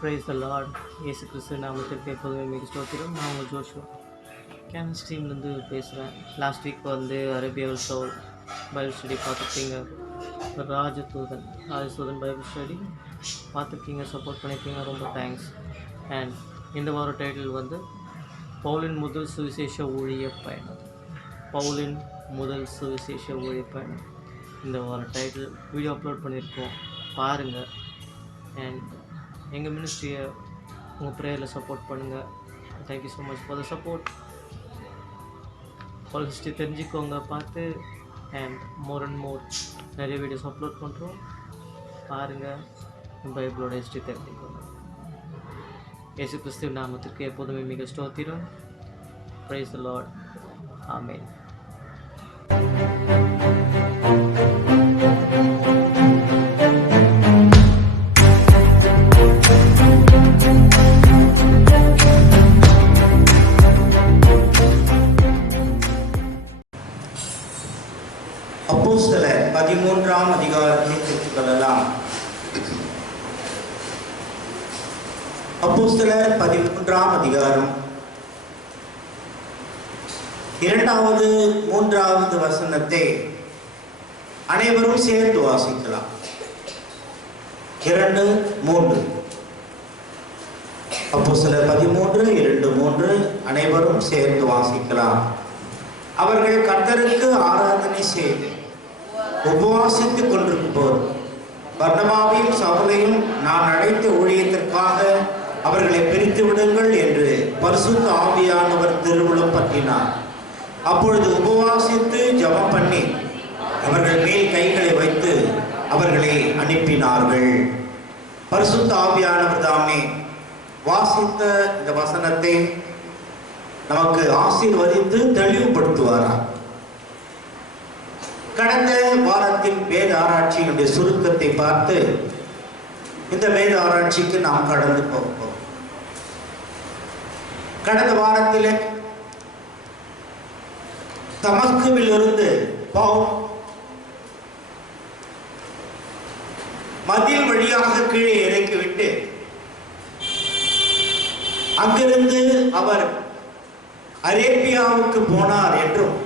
Praise the Lord. இயேசு கிறிஸ்து நாமத்திற்கு எப்போதுமே மிக ஸ்தோத்திரம். நான் உங்கள் ஜோஷுவா கேன்ஸ் டீம்லேருந்து பேசுகிறேன். லாஸ்ட் வீக் அரேபியாவில் சோல் பைபிள் ஸ்டடி பார்த்துருக்கீங்க. ராஜதூதன் பைபிள் ஸ்டடி பார்த்துருக்கீங்க, சப்போர்ட் பண்ணியிருக்கீங்க, ரொம்ப தேங்க்ஸ். அண்ட் இந்த வார டைட்டில் பவுலின் முதல் சுவிசேஷ ஊழிய பயணம். இந்த வார டைட்டில் வீடியோ அப்லோட் பண்ணியிருக்கோம், பாருங்கள். அண்ட் எங்கள் மினிஸ்ட்ரியை உங்கள் ப்ரேயரில் சப்போர்ட் பண்ணுங்கள். Thank you so much for the support. Paul history தெரிஞ்சுக்கோங்க பார்த்து. அண்ட் மோர் நிறைய வீடியோஸ் அப்லோட் பண்ணுறோம், பாருங்கள். பைபிளோட ஹிஸ்ட்ரி தெரிஞ்சுக்கோங்க. இயேசு கிறிஸ்து நாமத்துக்கு எப்போதுமே மிக ஸ்தோத்திரம். Praise the Lord. ஆமென். அப்போஸ்தலர் 13ஆம் அதிகாரத்தை எடுத்துக்கொள்ளலாம். அப்போஸ்தலர் 13ஆம் அதிகாரம் 2வது 3வது வசனத்தை அனைவரும் சேர்ந்து வாசிக்கலாம். 2, 3. அப்போஸ்தலர் 13, 2, 3 அனைவரும் சேர்ந்து வாசிக்கலாம். அவர்கள் கர்த்தருக்கு ஆராதனை செய்து உபவாசித்துக் கொண்டிருப்போர் பர்னபாவையும் சவுலையும் நான் அழைத்த ஊழியத்திற்காக அவர்களை பிரித்து விடுங்கள் என்று பரிசுத்த ஆவியானவர் திருவுளம் பற்றினார். அப்பொழுது உபவாசித்து ஜெபம் பண்ணி அவர்கள் மேல் கைகளை வைத்து அவர்களை அனுப்பினார்கள். பரிசுத்த ஆவியானவர் தாமே வாசித்த இந்த வசனத்தை நமக்கு ஆசீர்வதித்து தெளிவுபடுத்துவாராம். கடந்த வாரத்தின் வேத ஆராய்ச்சியினுடைய சுருக்கத்தை பார்த்து இந்த வேத ஆராய்ச்சிக்கு நாம் கடந்து போவோம். கடந்த வாரத்தில் தமஸ்குவில் இருந்து பவுல் மதில் வழியாக கீழே இறக்கிவிட்டு அங்கிருந்து அவர் அரேபியாவுக்கு போனார் என்றும்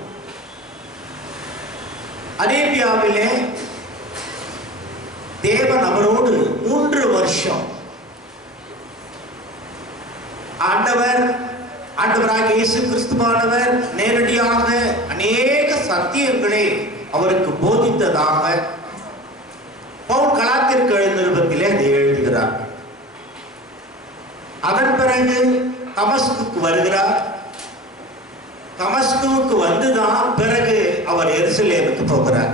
அரேபியாவிலே தேவன் அவரோடு 3 வருஷம் ஆண்டவராக இயேசு கிறிஸ்துவானவர் நேரடியாக அநேக சத்தியங்களை அவருக்கு போதித்ததாக பவுல் கலாத்திற்கு நிருபத்திலே அதை எழுதுகிறார். அதன் பிறகு தமஸ்குக்கு வருகிறார். தமஸ்குவுக்கு வந்துதான் பிறகு அவர் எருசலேமுக்கு போகிறார்.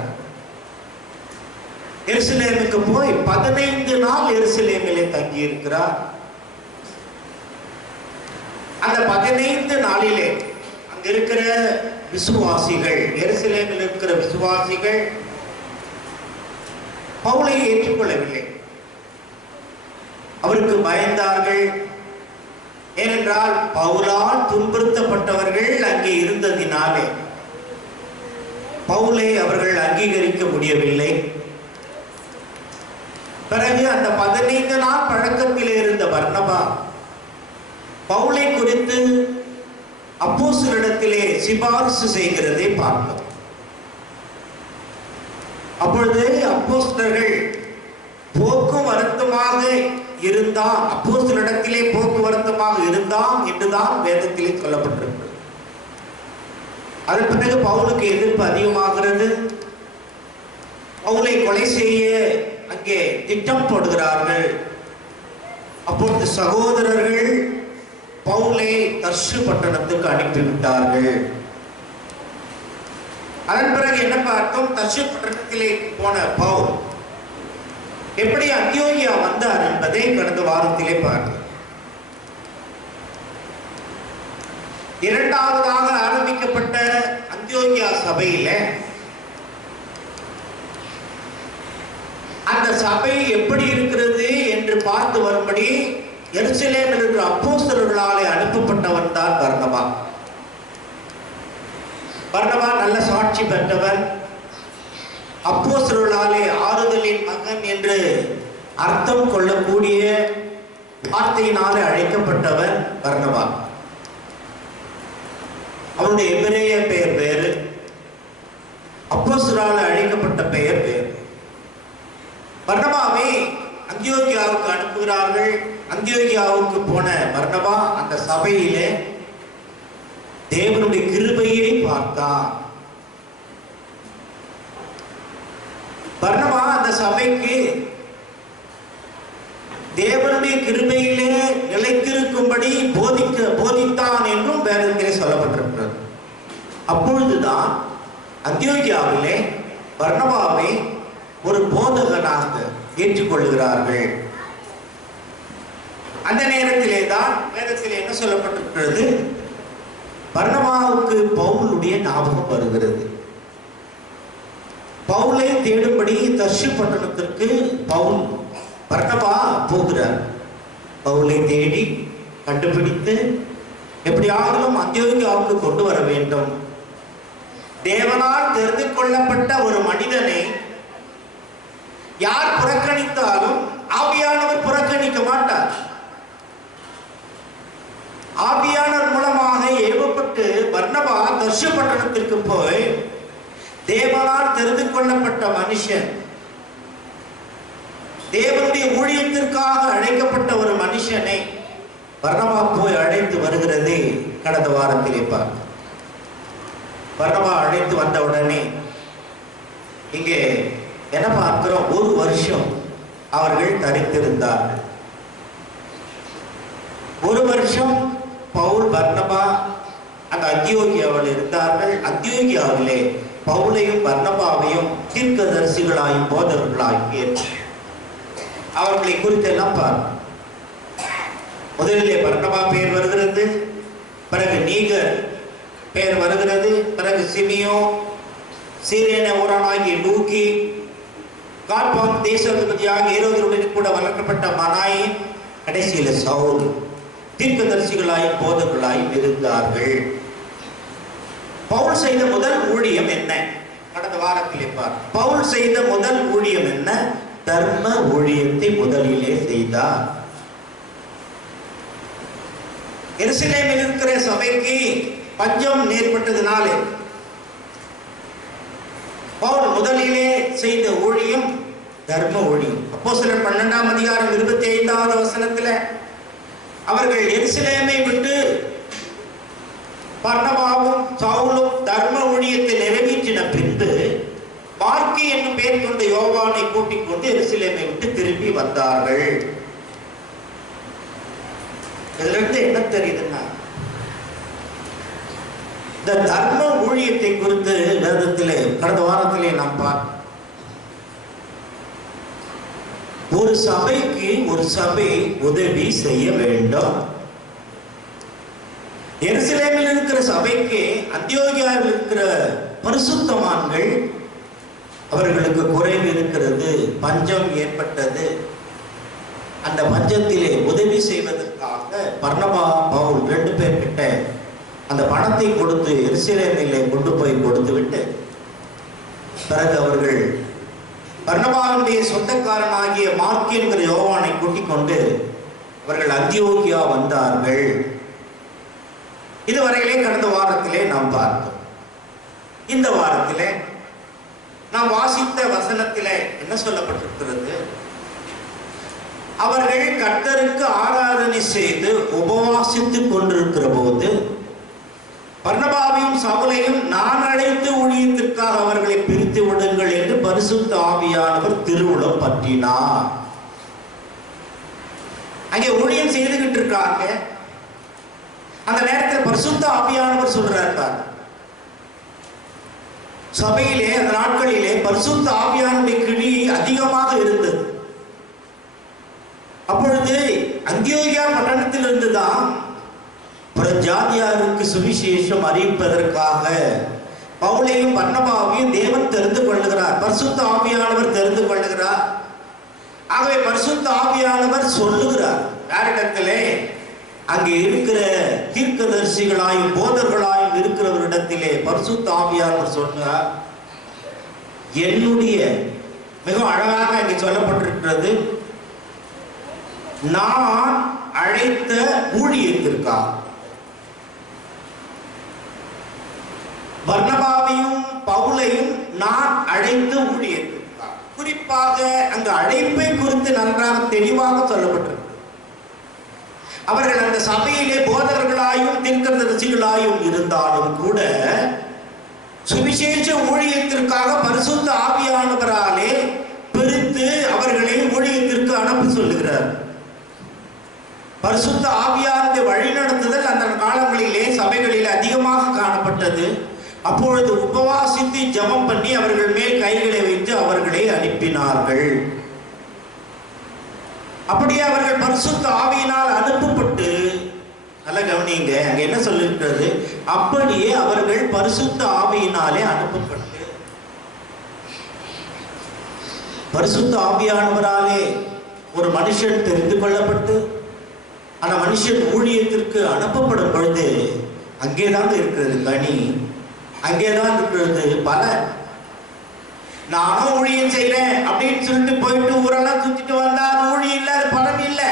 எருசலேமுக்கு போய் 15 நாள் எருசலேமிலே தங்கி இருக்கிறார். அந்த 15 நாளிலே அங்க இருக்கிற விசுவாசிகள், எருசலேமில் இருக்கிற விசுவாசிகள் பவுலை ஏற்றுக்கொள்ளவில்லை. அவருக்கு பயந்தார்கள். ஏனென்றால் பவுலால் துன்புறுத்தப்பட்டவர்கள் அங்கே இருந்ததினாலே பவுலை அவர்கள் அங்கீகரிக்க முடியவில்லை. பிறகு அந்த 15 நாள் பழக்கத்திலே இருந்த பர்னபா பவுலை குறித்து அப்போஸ்தலரிடத்திலே சிபாரிசு செய்கிறதை பார்த்தோம். அப்பொழுது அப்போஸ்தலர்கள் போக்குவரத்துமாக இருந்தால், அப்போஸ்தலரிடத்திலே போக்குவரத்துமாக இருந்தால் என்றுதான் வேதத்திலே சொல்லப்பட்டிருக்கிறது. அதன் பிறகு பவுலுக்கு எதிர்ப்பு அதிகமாகிறது. பவுலை கொலை செய்ய அங்கே திட்டம் போடுகிறார்கள். அப்பொழுது சகோதரர்கள் பவுலை தர்சு பட்டணத்துக்கு அனுப்பிவிட்டார்கள். அதன் பிறகு என்ன பார்த்தோம்? தர்சு பட்டணத்திலே போன பவுல் எப்படி அந்தியோகியா வந்தார் என்பதை கடந்த வாரத்திலே பார்த்தோம். 2வதாக ஆரம்பிக்கப்பட்ட அந்தியோகியா சபையில அந்த சபை எப்படி இருக்கிறது என்று பார்த்து வரும்படி எருசலேமில் இருக்கிற அப்போஸ்தலர்களாலே அனுப்பப்பட்டவன் தான் பர்னபா. நல்ல சாட்சி பெற்றவர், அப்போஸ்தலர்களாலே ஆறுதலின் மகன் என்று அர்த்தம் கொள்ளக்கூடிய வார்த்தையினாலே அழைக்கப்பட்டவர் பர்னபா. அவருடைய எபிரேய பெயர் வேறு, அப்போஸ்தலரால் அழைக்கப்பட்ட பெயர் வேறு. பர்னபாவை அந்தியோகியாவுக்கு அனுப்புகிறார்கள். அந்தியோகியாவுக்கு போன பர்னபா அந்த சபையிலே தேவனுடைய கிருபையை பார்த்தான். பர்னபா அந்த சபைக்கு தேவனுடைய கிருபையிலே நிலைத்திருக்கும்படி போதித்தான் என்றும் வேதத்திலே சொல்லப்பட்டிருக்கிறது. அப்பொழுதுதான் அந்தியோகியாவிலே பர்னபாவை ஒரு போதகனாக ஏற்றுக்கொள்கிறார்கள். அந்த நேரத்திலே தான் வேதத்திலே என்ன சொல்லப்பட்டிருக்கிறது, பர்னபாவுக்கு பவுலுடைய ஞாபகம் வருகிறது. பவுலை தேடும்படி தர்ஷு பட்டணத்திற்கு பர்னபா போகிறார். பவுலை தேடி கண்டுபிடித்து எப்படியாவது அந்தியோகியாவுக்கு கொண்டு வர வேண்டும். தேவனால் தெரிந்து கொள்ளப்பட்ட ஒரு மனிதனை யார் புறக்கணித்தாலும் ஆவியானவர் புறக்கணிக்க மாட்டார். ஆவியானவர் மூலமாக ஏவப்பட்டு பர்னபா தர்ஷு பட்டணத்திற்கு போய் தேவனால் தெரிந்து கொள்ளப்பட்ட மனுஷன், தேவனுடைய ஊழியத்திற்காக அழைக்கப்பட்ட ஒரு மனுஷனை பர்னபா போய் அழைத்து வருகிறதே கடந்த வாரத்திலே பார்க்க. பர்னபா அழைத்து வந்த உடனே இங்கே என்ன பார்க்கிறோம், ஒரு வருஷம் அவர்கள் தரித்திருந்தார்கள். ஒரு வருஷம் பவுல் பர்னபா அந்த அந்தியோகியாவில் இருந்தார்கள். அந்தியோகியாவிலே பவுலையும் பர்னபாவையும் தீர்க்கதரிசிகளாயும் போதகர்களாயும் ஏற்று அவர்களை குறித்தெல்லாம் பார்ப்போம். முதலிலே பர்னபா பெயர் வருகிறது, பிறகு நீகர் பெயர் வருகிறது, பிறகு சிமியோ, சீரேன ஊரானாகிய லூக்கி, காட்பான் தேசாதிபதியாக ஏரோதுடன் கூட வளர்க்கப்பட்ட மனாயி, கடைசியில் சவுல் தீர்க்கதரிசிகளாயும் போதகர்களாயும் இருந்தார்கள். பவுல் செய்த முதல் ஊழியம் என்ன? கடந்த வாரத்திலே பார்ப்போம். பவுல் செய்த முதல் ஊழியம் என்ன? தர்ம ஊழியத்தை முதலிலே செய்தார். எருசலேமில் இருக்கிற சபைக்கு பஞ்சம் ஏற்பட்டதினாலே பவுல் முதலிலே செய்த ஊழியம் தர்ம ஊழியம். அப்போஸ்தலர் 12ஆம் அதிகாரம் 25வது வசனத்தில் அவர்கள் எருசலேமை விட்டு பர்னபாவும் சவுலும் தர்ம ஊழியத்தை நிறைவேற்றின பின்பு மார்க்கு என்னும் பெயர் கொண்ட யோவானை கூட்டிக் கொண்டு எருசலேமை விட்டு திரும்பி வந்தார்கள். இதுல இருந்து என்ன தெரியுதுன்னா, இந்த தர்ம ஊழியத்தை குறித்து வேதத்திலே கடந்த வாரத்திலே நாம் பார்த்தோம். ஒரு சபைக்கு ஒரு சபை உதவி செய்ய வேண்டும். எருசலேமில் இருக்கிற சபைக்கு அந்தியோகியாவில் இருக்கிற பரிசுத்தவான்கள் அவர்களுக்கு குறைவு இருக்கிறது, பஞ்சம் ஏற்பட்டது. அந்த பஞ்சத்திலே உதவி செய்வதற்காக பர்னபா பவுல் 2 பேர் கிட்ட அந்த பணத்தை கொடுத்து எருசலேமிலே கொண்டு போய் கொடுத்து விட்டு பிறகு அவர்கள் பர்னபாவுடைய சொந்தக்காரனாகிய மார்க்கு என்கிற யோவானை கூட்டிக் கொண்டு அவர்கள் அந்தியோகியா வந்தார்கள். இதுவரையிலே கடந்த வாரத்திலே நாம் பார்த்தோம். இந்த வாரத்திலே நாம் வாசித்த வசனத்திலே என்ன சொல்லப்பட்டிருக்கிறது? அவர்கள் கர்த்தருக்கு ஆராதனை செய்து உபவாசித்துக் கொண்டிருக்கிற போது பர்னபாவையும் சவுலையும் நான் அழைத்து ஊழியத்திற்காக அவர்களை பிரித்து விடுங்கள் என்று பரிசுத்த ஆவியானவர் திருவுளம் பற்றினார். அங்கே ஊழியம் செய்துகிட்டு இருக்காங்க. அந்த நேரத்தில் பரிசுத்த ஆவியானவர் சொல்றார், சபையிலே அந்த நாட்களிலே பரிசுத்த ஆவியானுடைய கிழி அதிகமாக இருந்தது. அப்பொழுது அந்தியோகியா பட்டணத்தில் இருந்துதான் புறஜாதியாருக்கு சுவிசேஷம் அறிவிப்பதற்காக பவுலையும் பர்னபாவையும் தேவன் தெரிந்து கொள்ளுகிறார், பரிசுத்த ஆவியானவர் தெரிந்து கொள்ளுகிறார். ஆகவே பரிசுத்த ஆவியானவர் சொல்லுகிறார் யாரிடத்திலே? அங்கே இருக்கிற தீர்க்கதரிசிகளாயும் போதர்களாயும் இருக்கிறவரிடத்திலே பரிசுத்த ஆவியானவர் சொன்னார். என்னுடைய மிக அழகாக இங்கே சொல்லப்பட்டிருக்கிறது, நான் அழைத்த ஊழியத்திற்கா? பர்னபாவையும் பவுலையும் நான் அழைத்த ஊழியத்திற்கா? குறிப்பாக அந்த அழைப்பை குறித்து நன்றாக தெளிவாக சொல்லப்பட்டிருக்கு. அவர்கள் அந்த சபையிலே போதகர்களாயும் தீர்க்கதரிசிகளாயும் இருந்தாலும் கூட சுவிசேஷ ஊழியத்திற்காக பரிசுத்த ஆவியானவராலே பிரித்து அவர்களை ஊழியத்திற்கு அனுப்ப சொல்லுகிறார். பரிசுத்த ஆவியானவரை வழிநடத்துதல் அந்த காலங்களிலே சபைகளில் அதிகமாக காணப்பட்டது. அப்பொழுது உபவாசித்து ஜெபம் பண்ணி அவர்கள் மேல் கைகளை வைத்து அவர்களை அனுப்பினார்கள். அப்படியே அவர்கள் பரிசுத்த ஆவியினால் அனுப்பப்பட்டு, நல்ல கவனிங்க, அங்க என்ன சொல்லிருக்கிறது? அப்படியே அவர்கள் பரிசுத்த ஆவியினாலே அனுப்பப்பட்டு, பரிசுத்த ஆவியானவராலே ஒரு மனுஷன் தெரிந்து கொள்ளப்பட்டு அந்த மனுஷன் ஊழியத்திற்கு அனுப்பப்படும் பொழுது அங்கேதான் இருக்கிறது கனி, அங்கேதான் இருக்கிறது பலன். நானும் ஊழியம் செய்யறேன் அப்படின்னு சொல்லிட்டு போயிட்டு ஊரெல்லாம் சுத்திட்டு வந்தா அது ஊழியம் இல்ல, அது பலன் இல்ல.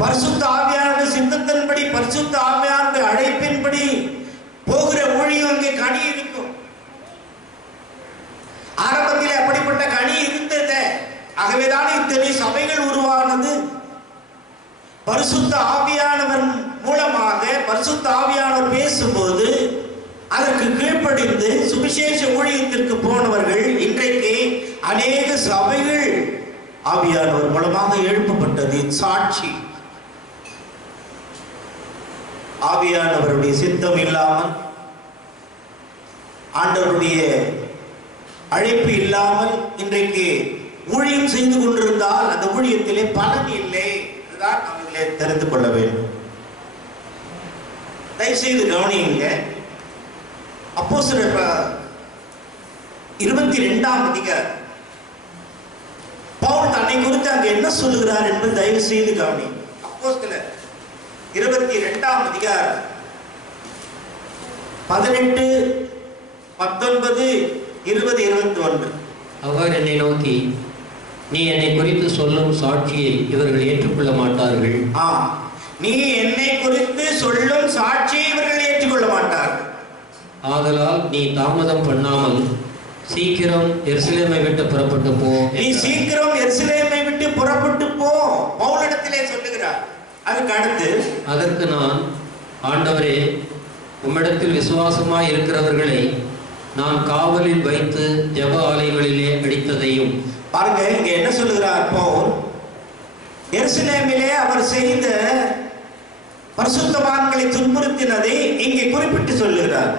பரிசுத்த ஆவியானுடைய சித்தத்தின்படி, பரிசுத்த ஆவியானுடைய அழைப்பின்படி போகிற ஊழியம் அங்கே கனி இருக்கும். ஆரம்பத்தில் அப்படிப்பட்ட கனி இருந்தது. ஆகவேதான் இத்தனை சபைகள் உருவானது. பரிசுத்த ஆவியானவர் மூலமாக பரிசுத்த ஆவியானவர் பேசும்போது அதற்கு கீழ்ப்படிந்து சுவிசேஷ ஊழியத்திற்கு போனவர்கள் இன்றைக்கு அநேக சபைகள் ஆவியானவர் மூலமாக எழுப்பப்பட்டது. சாட்சி ஆவியானவருடைய சித்தம் இல்லாமல், ஆண்டவருடைய அழைப்பு இல்லாமல் இன்றைக்கு ஊழியம் செய்து கொண்டிருந்தால் அந்த ஊழியத்திலே பலன் இல்லை. அதுதான் அவர்களே தெரிந்து கொள்ள வேண்டும். தயவுசெய்து கவனியுங்க. அப்போஸ்தலர் 22ஆம் அதிகாரம் பவுல் தன்னை குறித்து அங்கு என்ன சொல்லுகிறார் என்று தயவு செய்து கவனி. அப்போஸ்தலர் 22ஆம் அதிகாரம் 18, 19, 20, 21. அவர் என்னை நோக்கி, நீ என்னை குறித்து சொல்லும் சாட்சியை இவர்கள் ஏற்றுக்கொள்ள மாட்டார்கள். நீ என்னை குறித்து சொல்லும் சாட்சியை இவர்கள் ஏற்றுக்கொள்ள மாட்டார்கள். ஆதலால் நீ தாமதம் பண்ணாமல் சீக்கிரம் எருசலேமை விட்டு புறப்பட்டு போ. நீ சீக்கிரம் எருசலேமை விட்டு புறப்பட்டு போ பவுலிடத்திலே சொல்லுகிறார். அதுக்கு அடுத்து, அதற்கு நான், ஆண்டவரே, உம்மிடத்தில் விசுவாசமாய் இருக்கிறவர்களை நான் காவலில் வைத்து ஜெப ஆலயங்களிலே அடித்ததையும். பாருங்க, இங்க என்ன சொல்லுகிறார் பவுல்? எருசலேமிலே அவர் செய்த பரிசுத்தவான்களை துன்புறுத்தினதை இங்கே குறிப்பிட்டு சொல்லுகிறார்.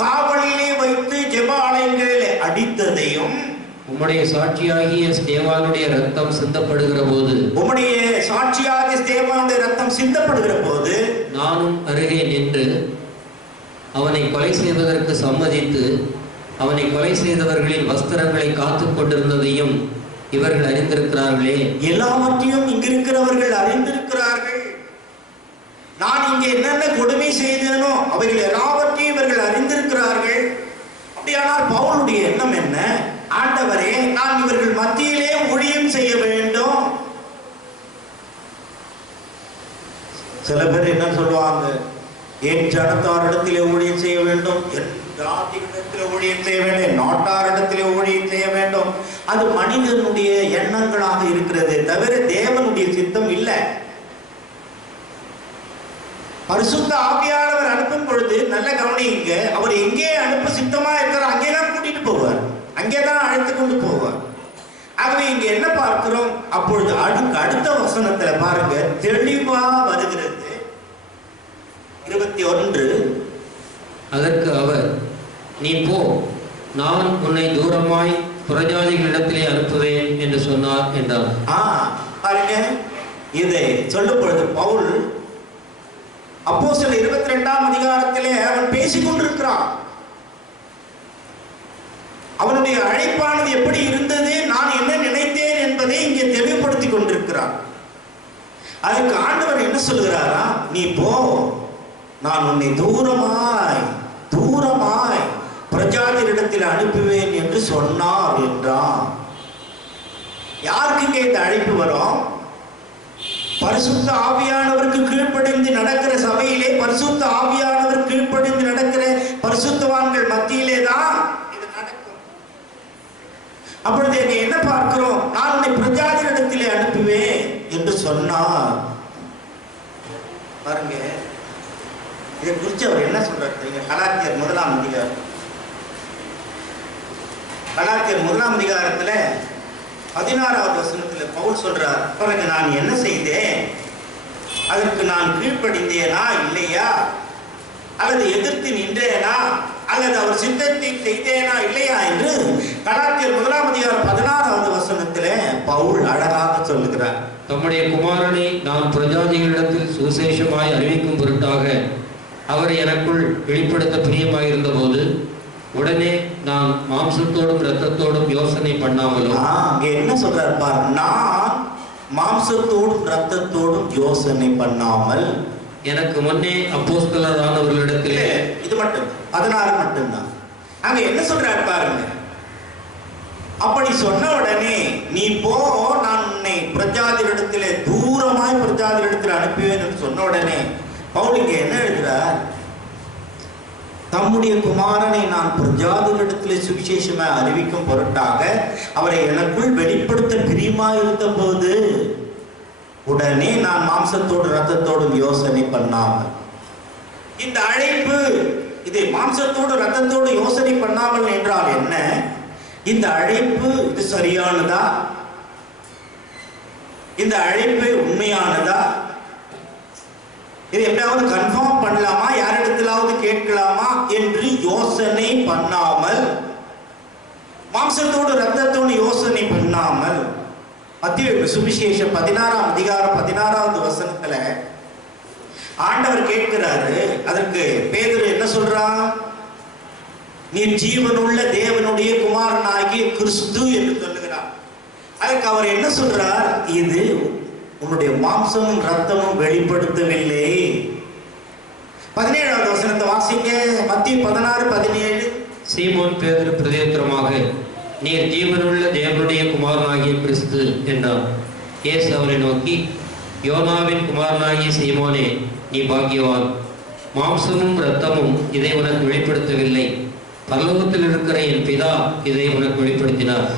காவலிலே வைத்து ஜெப ஆலயங்களிலே அடித்ததையும், உம்முடைய சாட்சியாகிய ஸ்தேவானுடைய ரத்தம் சிந்தப்படுகிற போது, உம்முடைய சாட்சியாகிய ஸ்தேவானுடைய ரத்தம் சிந்தப்படுகிற போது நானும் அருகே நின்று அவனை கொலை செய்வதற்கு சம்மதித்து அவனை கொலை செய்தவர்களின் வஸ்திரங்களை காத்து கொண்டிருந்ததையும் இவர்கள் அறிந்திருக்கிறார்களே. எல்லாவற்றையும் இங்கிருக்கிறவர்கள் அறிந்திருக்கிறார்கள். நான் இங்கே என்னென்ன கொடுமை செய்தேனோ அவைகள் எல்லாவற்றையும் இவர்கள் அறிந்திருக்கிறார்கள். அப்படியானால் பவுலுடைய எண்ணம் என்ன? ஆண்டவரே, நான் இவர்கள் மத்தியிலே ஊழியம் செய்ய வேண்டும். சில பேர் என்ன சொல்லுவாங்க? என் ஜனத்தாரிடத்திலே ஊழியம் செய்ய வேண்டும், என் ஜாதியிடத்திலே ஊழியம் செய்ய வேண்டும், நாட்டாரிடத்திலே ஊழியம் செய்ய வேண்டும். அது மனிதனுடைய எண்ணங்களாக இருக்கிறது, தவிர தேவனுடைய சித்தம் இல்லை. பரிசுத்த ஆவியானவர் அனுப்பும் பொழுது நல்ல கவனிங்க, அவர் எங்கே அனுப்ப சித்தமா இருக்கிறார் அங்கேதான் கூட்டிட்டு போவார், அங்கேதான் அழைத்து கொண்டு போவார். ஆகவே இங்க என்ன பார்க்கிறோம்? அப்பொழுது அடுத்த வசனத்துல பாருங்க, தெளிவா வருகிறது. 21. அதற்கு அவர், நீ போ, நான் உன்னை தூரமாய் புறஜாதிகளிடத்திலே அனுப்புவேன் என்று சொன்னார் என்றார். பாருங்க, இதை சொல்லும் பொழுது பவுல் அப்போஸ்தலர் 22ஆம் அதிகாரத்திலே அவன் பேசிக் கொண்டிருக்கிறான். அவனுடைய அழைப்பானது எப்படி இருந்தது, நான் என்ன நினைத்தேன் என்பதை இங்கே தெளிவுபடுத்திக் கொண்டிருக்கிறான். அதுக்கு ஆண்டவர் என்ன சொல்லுகிறாரா? நீ போ, நான் உன்னை தூரமாய் தூரமாய் பிரஜாதிகளிடத்தில் அனுப்புவேன் என்று சொன்னார் என்றான். யாருக்கு இங்கே இந்த அழைப்பு வரும்? பரிசுத்த ஆவியானவருக்கு கீழ்ப்படிந்து நடக்கிற சபையிலே, பரிசுத்த ஆவியானவர் கீழ்ப்படிந்து நடக்கிற பரிசுத்தவான்கள் மத்தியிலே தான் இது நடக்கும். அப்பொழுது எங்க என்ன பார்க்கிறோம்? நான் உன்னை பிரஜாதிகளிடத்திலே அனுப்புவேன் என்று சொன்னார். பாருங்க, இதை குறித்து அவர் என்ன சொல்றாரு? கலாத்தியர் 1ஆம் அதிகாரம், கலாத்தியர் 1ஆம் அதிகாரத்துல 16வது வசனத்துல பவுல் சொல்றார், பாருங்க, நான் என்ன செய்தேன்? அதற்கு நான் கீழ்ப்படிந்தேனா இல்லையா? அல்லது எதிர்த்து நின்றேனா? அல்லது அவர் சித்தத்தை செய்தேனா இல்லையா என்று கலாத்தியர் 1ஆம் அதிகாரம் 16வது வசனத்திலே பவுல் அழகாக சொல்லுகிறார். தம்முடைய குமாரனை நான் பிரஜாதிகளிடத்தில் சுவிசேஷமாய் அறிவிக்கும் பொருட்டாக அவரை எனக்குள் வெளிப்படுத்த பிரியமாயிருந்த போது உடனே நான் மாம்சத்தோடும் இரத்தத்தோடும் யோசனை பண்ணாமலும். அங்கே என்ன சொல்றார் பார், நான் மாம்சத்தோடும் இரத்தத்தோடும் யோசனை பண்ணாமல் எனக்கு முன்னே அப்போஸ்தலரானவர்களிடத்திலே. இது மட்டும் 16 மட்டும்தான். அங்க என்ன சொல்றாரு பாருங்க, அப்படி சொன்ன உடனே நீ போ, நான் உன்னை பிரஜாதிகளிடத்திலே தூரமாய் பிரஜாதிகளிடத்தில் அனுப்புவேன் என்று சொன்ன உடனே பவுல் இங்க என்ன எழுதுறார்? தம்முடைய குமாரனை நான் பிரஜாதிகளிடத்திலே சுவிசேஷமாய் அறிவிக்கும் பொருட்டாக அவரை எனக்குள் வெளிப்படுத்த பிரியமாயிருந்த போது உடனே நான் மாம்சத்தோடு இரத்தத்தோடும் யோசனை பண்ணாமல். இந்த அழைப்பு, இதை மாம்சத்தோடு இரத்தத்தோடு யோசனை பண்ணாமல் என்றால் என்ன? இந்த அழைப்பு இது சரியானதா? இந்த அழைப்பு உண்மையானதா? இது எப்படியாவது கன்ஃபார்ம் பண்ணலாமா, யாரிடத்திலாவது கேட்கலாமா என்று யோசனை பண்ணாமல், மாம்சத்தோடு இரத்தத்தோடு யோசனை பண்ணாமல், மத்திய சுவிசேஷம் 16ஆம் அதிகாரம் 16வது வசனத்துல ஆண்டவர் கேட்கிறாரு. அதற்கு பேதுரு என்ன சொல்றான்? நீ ஜீவனுள்ள தேவனுடைய குமாரனாகிய கிறிஸ்து என்று சொல்லுகிறார். அதுக்கு அவர் என்ன சொல்றார்? இது உன்னுடைய மாம்சமும் ரத்தமும் வெளிப்படுத்தவில்லை. 17வது வசனத்தை வாசிக்க, மத்திய 16:17. சீமோன் பேதுரு பிரதியுத்தரமாக, நீர் ஜீவனுள்ள தேவனுடைய குமாரனாகிய கிறிஸ்து என்றார். இயேசு அவரை நோக்கி, யோனாவின் குமாரனாகிய சீமோனே, நீ பாக்கியவான். மாம்சமும் இரத்தமும் இதை உனக்கு வெளிப்படுத்தவில்லை, பரலோகத்தில் இருக்கிற என் பிதா இதை உனக்கு வெளிப்படுத்தினார்.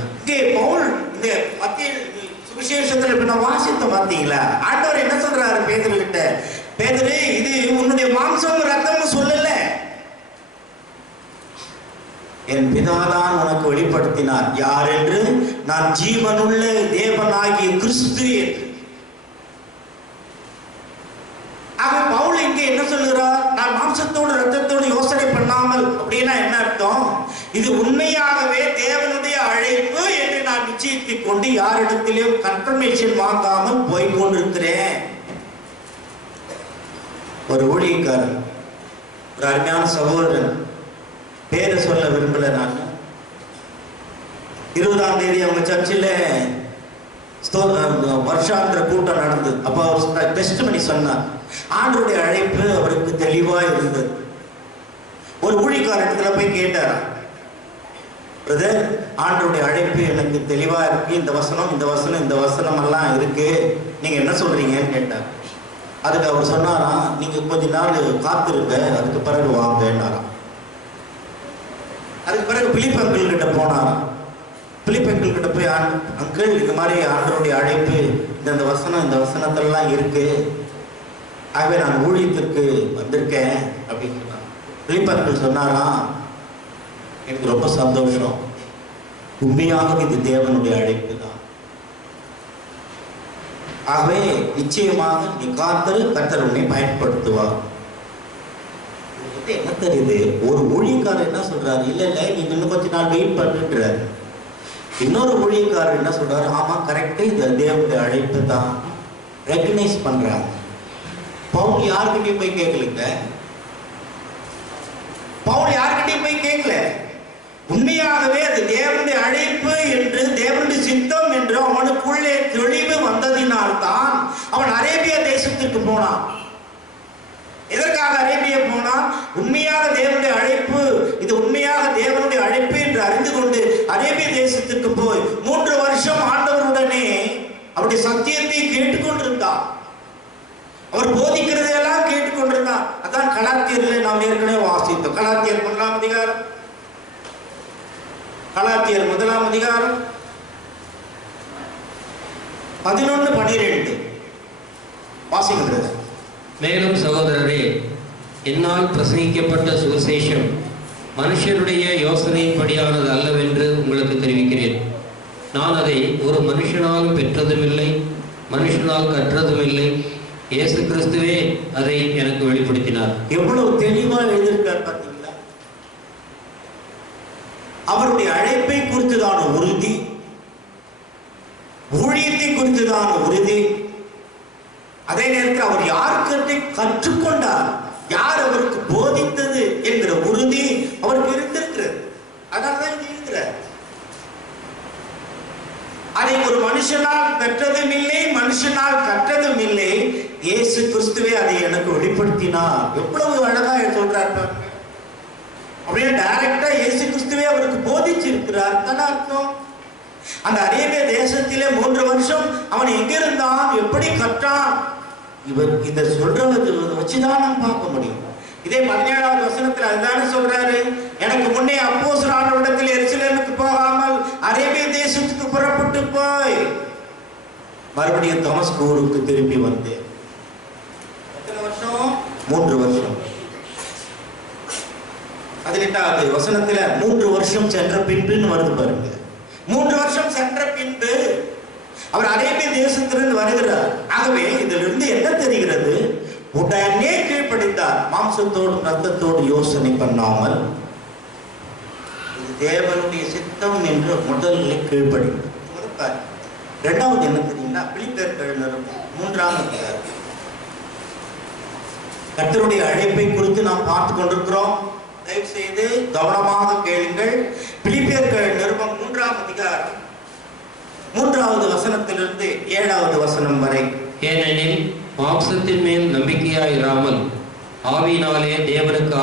பவுல் இந்த மத்திய சுவிசேஷத்துல இப்ப நான் வாசித்தோம் பாத்தீங்களா? ஆண்டவர் என்ன சொல்றாரு பேதுரு கிட்ட? பேதுரு, இது உன்னுடைய மாம்சமும் ரத்தமும் சொல்லல, என் பிதாதான் உனக்கு வெளிப்படுத்தினார். யார் என்று? நான் ஜீவனுள்ள தேவனாகிய கிறிஸ்து என்று. ஆக பவுல் இங்கே என்ன சொல்கிறார்? நான் மாம்சத்தோடு ரத்தத்தோடு யோசனை பண்ணாமல் அப்படின்னா என்ன அர்த்தம்? இது உண்மையாகவே தேவனுடைய அழைப்பு என்று நான் நிச்சயித்துக் கொண்டு யாரிடத்திலும் கன்ஃபர்மேஷன் வாங்காமல் போய்கொண்டிருக்கிறேன். ஒரு ஊழியக்காரன், ஒரு அருமையான சகோதரன், பேரை சொல்ல விரும்பல, நான் 20ஆம் தேதி அவங்க சர்ச்சில் வருஷாந்திர கூட்டம் நடந்தது. அப்போ அவர் டெஸ்ட் பண்ணி சொன்னார். ஆண்டவருடைய அழைப்பு அவருக்கு தெளிவாக இருந்தது. ஒரு ஊழியக்காரத்துல போய் கேட்டார், பிரதர், ஆண்டவருடைய அழைப்பு எனக்கு தெளிவா இருக்கு, இந்த வசனம் இந்த வசனம் இந்த வசனம் எல்லாம் இருக்கு, நீங்க என்ன சொல்றீங்கன்னு கேட்டார். அதுக்கு அவர் சொன்னாராம், நீங்க கொஞ்ச நாள் காத்திருக்க, அதுக்கு பிறகு வாங்கன்னாராம். அதுக்கு பிறகு பிலிப் அங்கிள் கிட்ட போனாராம். பிலிப் அங்கிள் கிட்ட போய், அங்கிள், இது மாதிரி ஆண்டவருடைய அழைப்பு இந்த வசனம் இந்த வசனத்திலலாம் இருக்கு, ஆகவே நான் ஊழியத்திற்கு வந்திருக்கேன் அப்படின்னு சொன்னார். பிலிப் அங்கிள் சொன்னாராம், எனக்கு ரொம்ப சந்தோஷம், உண்மையாக இது தேவனுடைய அழைப்பு தான், ஆகவே நிச்சயமாக நீ காத்திரு, கர்த்தர் உன்னை பயன்படுத்துவார். என்ன தெரியுது? ஒரு ஊழியக்காரர் என்ன சொல்றாரு? இல்ல இல்ல, நீங்க இன்னும் கொஞ்ச நாள் வெயிட் பண்ணுன்றாரு. இன்னொரு ஊழியக்காரர் என்ன சொல்றாரு? ஆமா, கரெக்ட், இது தேவனுடைய அழைப்பு தான், ரெகனைஸ் பண்றாங்க. பவுல் யாருக்கிட்டையும் போய் கேட்கலங்க, பவுல் யாருக்கிட்டையும் போய் கேட்கல. உண்மையாகவே அது தேவனுடைய அழைப்பு என்று, தேவனுடைய சித்தம் என்று அவனுக்குள்ளே தெளிவு வந்ததினால்தான் அவன் அரேபியா தேசத்திற்கு போனான். எதற்காக அரேபியா போனான்? உண்மையாக தேவனுடைய அழைப்பு, இது உண்மையாக தேவனுடைய அழைப்பு என்று அறிந்து கொண்டு அரேபிய தேசத்திற்கு போய் 3 வருஷம் ஆண்டவருடனே அவருடைய சத்தியத்தை கேட்டுக்கொண்டிருந்தான். அவர் போதிக்கிறதையெல்லாம் கேட்டுக்கொண்டிருந்தான். அதான் கலாத்தியரில் நாம் ஏற்கனவே வாசித்தோம். கலாத்தியர் முதலாம் அதிகாரம் 11-12 வாசிக்கிறது. மேலும் சகோதரரே, என்னால் பிரசங்கிக்கப்பட்ட சுவிசேஷம் மனுஷருடைய யோசனையின்படியானது அல்லவென்று உங்களுக்கு தெரிவிக்கிறேன். நான் அதை ஒரு மனுஷனால் பெற்றதுமில்லை, மனுஷனால் கற்றதுமில்லை. இயேசு கிறிஸ்துவே அதை எனக்கு வெளிப்படுத்தினார். எவ்வளவு தெளிவா எழுதியிருக்கார் பார்த்தீங்களா? அவருடைய அழைப்பை குறித்துதான உறுதி, ஊழியத்தை குறித்துதான உறுதி, அதே நேரத்தில் அவர் யாருக்கு கற்றுக்கொண்டார், யார் அவருக்கு போதித்தது என்கிற உறுதி அவருக்கு இருந்திருக்கிறது. அதனால்தான் இருக்கிறார். அதை ஒரு மனுஷனால் பெற்றதும் இல்லை, மனுஷனால் கற்றதும் இல்லை, இயேசு கிறிஸ்துவே அதை எனக்கு வெளிப்படுத்தினார். எவ்வளவு அழகா சொல்றார். அப்படியே டைரக்டா இயேசு கிறிஸ்துவே அவருக்கு போதிச்சிருக்கிறார் தானே அர்த்தம். அந்த அரேபிய தேசத்திலே 3 வருஷம் அவன் எங்க இருந்தான், எப்படி கற்றான், இவர் இதை சொல்றது வச்சுதான் நாம் பார்க்க முடியும். இதே 17வது வசனத்தில் அதுதானே சொல்றாரு, எனக்கு முன்னே அப்போஸ்தலர்களிடத்தில் எருசலேமுக்கு போகாமல் அரேபிய தேசத்துக்கு புறப்பட்டு போய் மறுபடியும் தமஸ்கூருக்கு திரும்பி வந்தேன். எத்தனை வருஷம்? 3 வருஷம். 18வது வசனத்துல 3 வருஷம் சென்ற பின்புன்னு வருது பாருங்க. 3 வருஷம் சென்ற பின்பு அவர் அரேபிய தேசத்திலிருந்து வருகிறார். ஆகவே இதிலிருந்து என்ன தெரிகிறது? உடனே கீழ்ப்படிந்தார், மாம்சத்தோடு ரத்தத்தோடு யோசனை பண்ணாமல். இது தேவனுடைய சித்தம் என்று முதலில் கீழ்ப்படிந்தார். இரண்டாவது என்ன தெரியுங்களா? பிலிப்பியர் 3ஆம் அதிகாரம். கர்த்தருடைய அழைப்பை குறித்து நாம் பார்த்து கொண்டிருக்கிறோம். தயவு செய்து கவனமாக கேளுங்கள். பிலிப்பியர் நிருபம் 3ஆம் அதிகாரம் 3வது வசனத்திலிருந்து 7வது வசனம் வரை. ஏனெனில் மாம்சத்தின் மேல் நம்பிக்கையாயிராமல் ஆவியினாலே தேவனுக்கு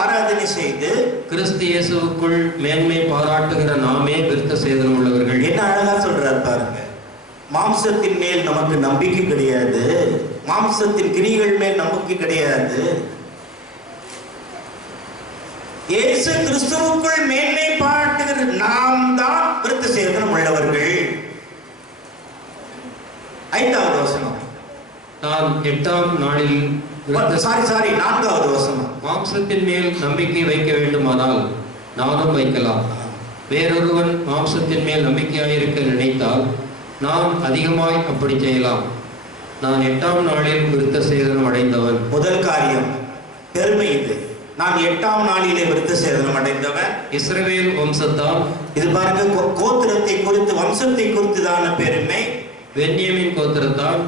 ஆராதனை செய்து கிறிஸ்து இயேசுவுக்குள் மேன்மை பாராட்டுகிற நாமே விருத்த சேதனம் உள்ளவர்கள். என்ன அழகா சொல்றார் பாருங்க. மாம்சத்தின் மேல் நமக்கு நம்பிக்கை கிடையாது, மாம்சத்தின் கிரிகள் மேல் நம்பிக்கை கிடையாது. இயேசு கிறிஸ்துவுக்குள் மேன்மை பாராட்டுகிற நாம் தான் விருத்த சேதனம் உள்ளவர்கள். 5வது வசனம். நான் 8ஆம் நாளில் 4வது வசனம். மாம்சத்தின் மேல் நம்பிக்கை வைக்க வேண்டுமானால் நானும் வைக்கலாம். வேறொருவன் மாம்சத்தின் மேல் நம்பிக்கையாயிருக்க நினைத்தால் நான் அதிகமாய் அப்படி செய்யலாம். நான் 8ஆம் நாளில் விருத்த சேதனம் அடைந்தவன். முதல் காரியம் பெருமை இது. நான் 8ஆம் நாளிலே விருத்த சேதனம் அடைந்தவன். இஸ்ரவேல் வம்சத்தால், இது பாருங்க, கோத்திரத்தை குறித்து, வம்சத்தை குறித்து தான பெருமை. பென்யமீன் கோத்திரத்தால்,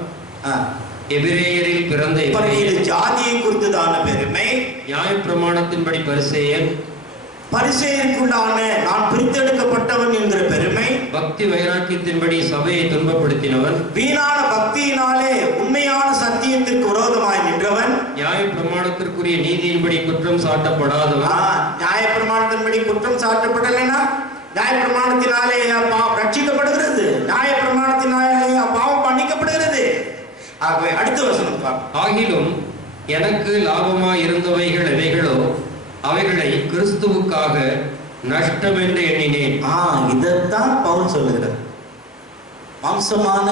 எபிரேயரில் பிறந்த ஜாதியை குறித்து தான பெருமை. நியாயப்பிரமாணத்தின்படி பரிசேயருக்குள்ளான நான் பிரித்தெடுக்கப்பட்டவன் என்கிற பெருமை. பக்தி வைராக்கியத்தின்படி சபையை துன்பப்படுத்தினவன். வீணான பக்தியினாலே உண்மையான சத்தியத்திற்கு விரோதமாய் நின்றவன். நியாயப்பிரமாணத்திற்குரிய நீதியின்படி குற்றம் சாட்டப்படாதவன். நியாயப்பிரமாணத்தின்படி குற்றம் சாட்டப்படலைன்னா நியாயப்பிரமாணத்தினாலே ரட்சிக்கப்படுகிறது, நியாயப்பிரமாணத்தினாலே பாவம் மன்னிக்கப்படுகிறது. ஆகவே அடுத்த வசனம். ஆகிலும் எனக்கு லாபமாய் இருந்தவைகள் எவைகளோ அவைகளை கிறிஸ்துவுக்காக நஷ்டம் என்று எண்ணினேன். இதைத்தான் பவுல் சொல்லுகிறார். மாம்சமான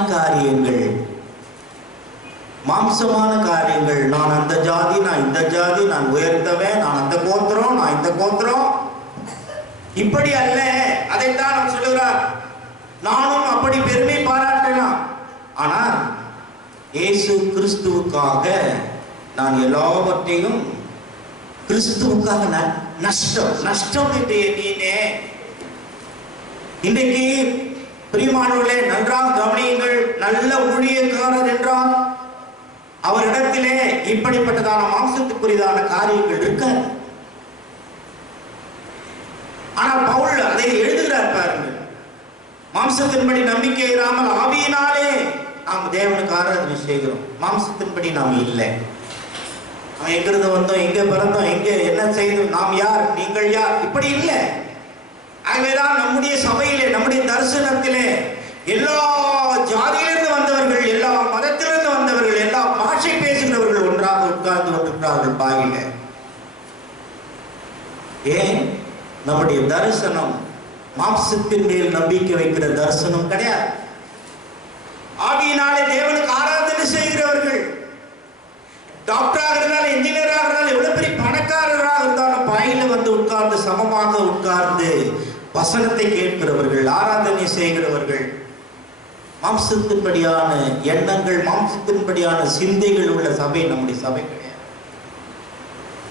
காரியங்கள், நான் அந்த ஜாதி, நான் இந்த ஜாதி, நான் உயர்ந்தவன், நான் அந்த கோத்திரம், நான் இந்த கோத்திரம், இப்படி அல்ல. அதைத்தான் அவர் சொல்லுகிறார். நானும் அப்படி பெருமை பாராட்டலாம். ஆனால் இயேசு கிறிஸ்துவுக்காக நான் எல்லாவற்றையும் கிறிஸ்துவுக்காக நஷ்டம் என்று எண்ணினேன். இன்றைக்கு பிரியமானவர்களே, நன்றாக கவனியுங்கள். நல்ல ஊழியக்காரர் என்றால் அவரிடத்திலே இப்படிப்பட்டதான மாம்சத்துக்குரியதான காரியங்கள் இருக்காது. ஆனால் பவுல் அதை எழுதுகிறார் பாருங்கள். மாம்சத்தின்படி நம்பிக்கை இராமல் ஆவியினாலே நாம் தேவனுக்கு ஆராதனை செய்கிறோம். மாம்சத்தின்படி நாம் இல்லை. எங்கிருந்து வந்தோம், எங்கே பிறந்தோம், எங்கே என்ன செய்தோம், நாம் யார், நீங்கள் யார், இப்படி இல்லை. ஆகவேதான் நம்முடைய சபையிலே, நம்முடைய தரிசனத்திலே எல்லா ஜாதியிலிருந்து வந்தவர்கள், எல்லா பாயில. ஏன்? நம்முடைய தரிசனம் மாம்சத்தின் மேல் நம்பிக்கை வைக்கிற தரிசனம் கிடையாது. ஆவியினாலே தேவனுக்கு ஆராதனை செய்கிறவர்கள், டாக்டராக இருந்தாலும் இன்ஜினியராக இருந்தாலும் எவ்வளவு பெரிய பணக்காரராக இருந்தாலும் பாயில வந்து உட்கார்ந்து சமமாக உட்கார்ந்து வசனத்தை கேட்கிறவர்கள், ஆராதனை செய்கிறவர்கள், மாம்சத்தின்படியான எண்ணங்கள், மாம்சத்தின்படியான சிந்தைகள் உள்ள சபை நம்முடைய சபை கிடையாது.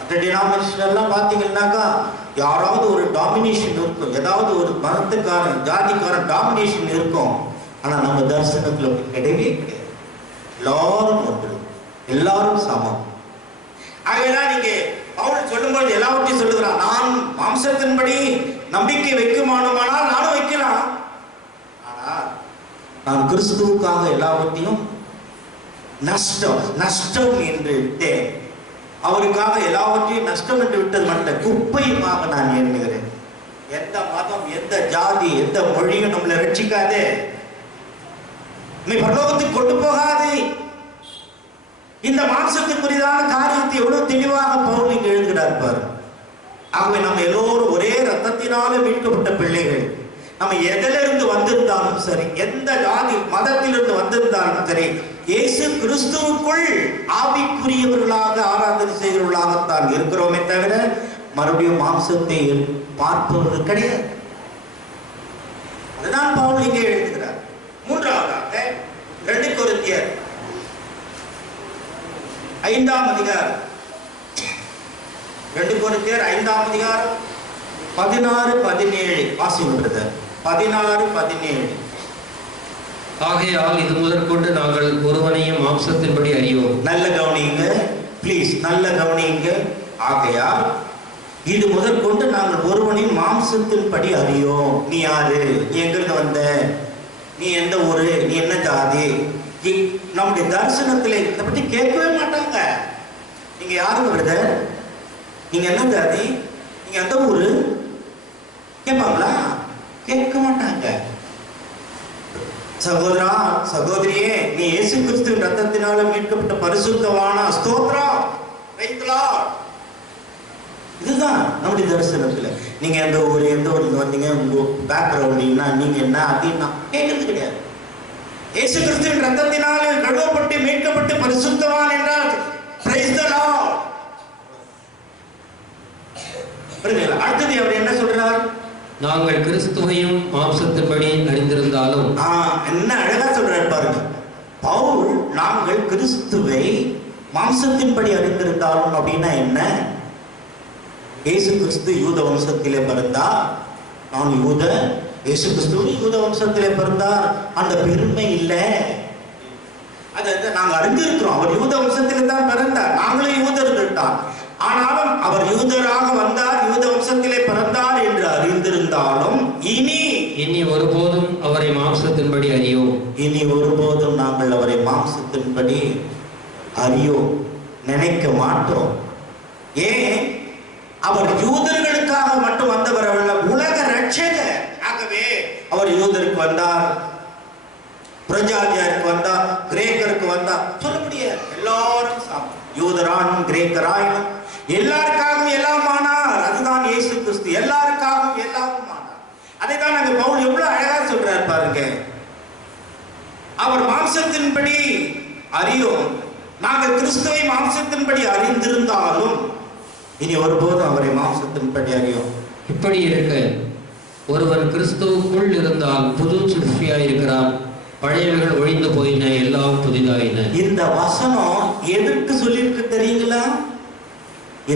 அந்த டினாமினேஷன் எல்லாம் பார்த்தீங்கன்னாக்கா யாராவது ஒரு டாமினேஷன் இருக்கும், ஏதாவது ஒரு மதத்துக்காரன் ஜாதிக்காரன் டாமினேஷன் இருக்கும். ஆனா நம்ம தரிசனத்துல கிடையவே கிடையாது. எல்லாரும் ஒன்று, எல்லாரும் சமம். ஆகவேதான் நீங்க பவுல் சொல்லும்போது எல்லாவற்றையும் சொல்லுகிறான். நான் மாம்சத்தின்படி நம்பிக்கை வைக்குமானால் நானும் வைக்கலாம். ஆனா நான் கிறிஸ்துவுக்காக எல்லாவற்றையும் நஷ்டம் என்று விட்டேன். அவருக்காக எல்லாவற்றையும் நஷ்டம் என்று விட்டது மட்டும் குப்பையுமாக நான் எண்ணுகிறேன். எந்த மதம், எந்த ஜாதி, எந்த மொழியும் நம்மளை ரட்சிக்காதே, பரலோகத்துக்கு கொண்டு போகாது. இந்த மாம்சத்துக்குரியதான காரியத்தை எவ்வளவு தெளிவாக பவுல் இங்கு எழுதுகிறார் பாரு. ஆகவே நம்ம எல்லோரும் ஒரே ரத்தத்தினாலே மீட்கப்பட்ட பிள்ளைகள். நம்ம எதிலிருந்து வந்திருந்தாலும் சரி, எந்த ஜாதி மதத்திலிருந்து வந்திருந்தாலும் சரி, இயேசு கிறிஸ்துவுக்குள் ஆவிக்குரியவர்களாக ஆராதனை செய்கிறவர்களாகத்தான் இருக்கிறோமே தவிர மறுபடியும் மாம்சத்தை பார்ப்பது கிடையாது. அதுதான் பவுல் இங்கே எழுதுகிறார். மூன்றாவதாக 2 கொரிந்தியர் 5ஆம் அதிகாரம், 2 கொரிந்தியர் 5ஆம் அதிகாரம் 16-17 வாசிக்கிறது. 16-17. ஆகையால் இது முதற்கொண்டு நாங்கள் ஒருவனையும் மாம்சத்தின்படி அறியோம். நல்ல கவனிங்க ப்ளீஸ், நல்ல கவனிங்க. ஆகையால் இது முதற்கொண்டு நாங்கள் ஒருவனையும் மாம்சத்தின்படி அறியோம். நீ யாரு? நீ எங்கிருந்து வந்த? நீ எந்த ஊரு? நீ என்ன ஜாதி? நம்முடைய தரிசனத்தில் இதை பற்றி கேட்கவே மாட்டாங்க. நீங்க யாரு பிரதர்? நீங்க என்ன ஜாதி? நீங்க எந்த ஊரு? கேட்பாங்களா? கேட்க மாட்டாங்க. சகோதரா, சகோதரியே, நீ இயேசு கிறிஸ்துவின் ரத்தத்தினால மீட்கப்பட்ட பரிசுத்தவானா, ஸ்தோத்திரம், பிரைஸ் தி லார்ட். இதுதான் நம்முடைய தரிசனத்துல. நீங்க எந்த ஊர்ல வந்தீங்க, உங்க பேக்ரவுண்ட் நீங்க என்ன அப்படின்னா கேட்கறது கிடையாது. இயேசு கிறிஸ்துவின் ரத்தத்தினாலே கழுவப்பட்டு மீட்கப்பட்டு பரிசுத்தவான் என்றால் பிரைஸ் தி லார்ட். அடுத்தது அவர் என்ன சொல்றார்? நாங்கள் கிறிஸ்துவையும் மாம்சத்தின்படி அறிந்திருந்தாலும். என்ன அழகா சொல்றாரு பாருங்க பவுல். நாங்கள் கிறிஸ்துவை மாம்சத்தின்படி அறிந்திருந்தாலும் அப்படின்னா என்ன? இயேசு கிறிஸ்து யூத வம்சத்திலே பிறந்தார், நான் யூத, இயேசு கிறிஸ்து யூத வம்சத்திலே பிறந்தார், அந்த பெருமை இல்லை. அதை நாங்க அறிந்திருக்கிறோம். அவர் யூத வம்சத்திலே தான் பிறந்தார், நாங்களும் யூதர்கள் தான். ஆனாலும் அவர் யூதராக வந்தார், யூத வம்சத்திலே பிறந்தார் என்று அறிந்திருந்தாலும் இனி ஒருபோதும் அவரை மாம்சத்தின்படி அறியோம். இனி ஒருபோதும் நாங்கள் அவரை மாம்சத்தின்படி அறியோம் நினைக்க மாட்டோம். ஏன்? அவர் யூதர்களுக்காக மட்டும் வந்தவர் அல்ல, உலக ரட்சகர். ஆகவே அவர் யூதருக்கு வந்தார், பிரஜாதியாருக்கு வந்தார், கிரேக்கருக்கு வந்தார் சொல்ல முடியாது. எல்லாரும் யூதரானும் கிரேக்கராயும் எல்லாருக்காகவும் எல்லாம் ஆனார். அதுதான் இயேசு கிறிஸ்து, எல்லாருக்காகவும் எல்லாரும் ஆனார். அதைதான் நாங்க பவுல் எவ்வளவு அழகா சொல்றாரு பாருங்க. அவர் மாம்சத்தின்படி அறியோம். நாங்கள் கிறிஸ்துவை மாம்சத்தின்படி அறிந்திருந்தாலும் இனி ஒருபோதும் அவரை மாம்சத்தின்படி அறியோம். இப்படி இருக்க ஒருவன் கிறிஸ்துவுக்குள் இருந்தால் புது சிருஷ்டியாயிருக்கிறான், பழையவைகள் ஒழிந்து போயின, எல்லாம் புதிதாயின. இந்த வசனம் எதற்கு சொல்லியிருக்கு தெரியுங்களா?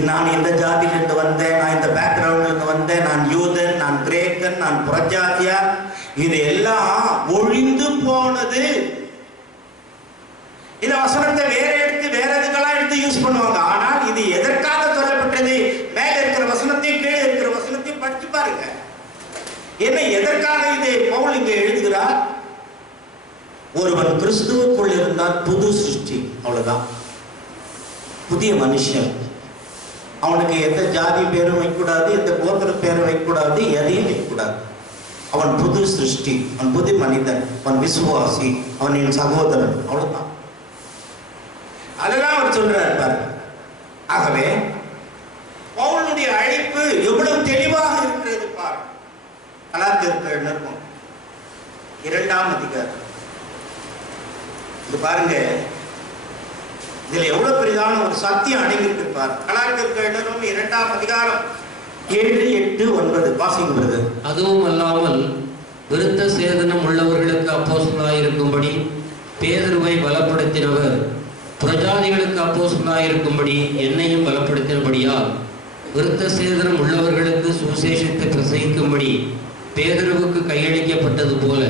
நான் இந்த ஜாதியிலிருந்து வந்தேன், நான் இந்த பேக்ரவுண்ட்ல இருந்து வந்தேன், நான் யூதன், நான் கிரேக்கன், நான் புறஜாதியா, இது எல்லாம் ஒழிந்து போனது. இந்த வசனத்தை வேற எதுக்கெல்லாம் எடுத்து யூஸ் பண்ணுவாங்க. ஆனால் இது எதற்காக சொல்லப்பட்டது? மேல இருக்கிற வசனத்தையும் கீழே இருக்கிற வசனத்தையும் படிச்சு பாருங்க. என்ன எதற்காக இது பவுல் இங்க எழுதுகிறார்? ஒருவன் கிறிஸ்துவுக்குள் இருந்தால் புது சிருஷ்டி, அவ்வளவுதான், புதிய மனுஷன். அவனுக்கு எந்த ஜாதி பேரும் வைக்கக்கூடாது, எந்த கோத்திர பேரும் வைக்கக்கூடாது, எதையும் வைக்கக்கூடாது. அவன் புது சிருஷ்டி, அவன் புது மனிதன், அவன் விசுவாசி, அவன் என் சகோதரன், அவ்வளவுதான். அதெல்லாம் அவர் சொல்றாரு பாருங்க. ஆகவே பவுலுடைய அழைப்பு எவ்வளவு தெளிவாக இருக்கிறது பாருங்க. கலாத்தியர்கள் நிருபம் 2ஆம் அதிகாரம். இது பாருங்க, இதுல எவ்வளவு பெரிதான ஒரு சத்தியம் அடங்கிட்டு பாரு. கலாத்தியர்கள் நிருபம் 2ஆம் அதிகாரம் 7, 8, 9 வாசிக்கிறது. அதுவும் அல்லாமல் விருத்த சேதனம் உள்ளவர்களுக்கு அப்போஸ்தலனாய் இருக்கும்படி பேதுருவை பலப்படுத்தினவர் பிரஜாதிகளுக்கு அப்போஸ்தலனாய் இருக்கும்படி என்னையும் பலப்படுத்தினபடியால் விருத்த சேதனம் உள்ளவர்களுக்கு சுவிசேஷத்தை பிரசங்கிக்கும்படி பேதுருவுக்கு கையளிக்கப்பட்டது போல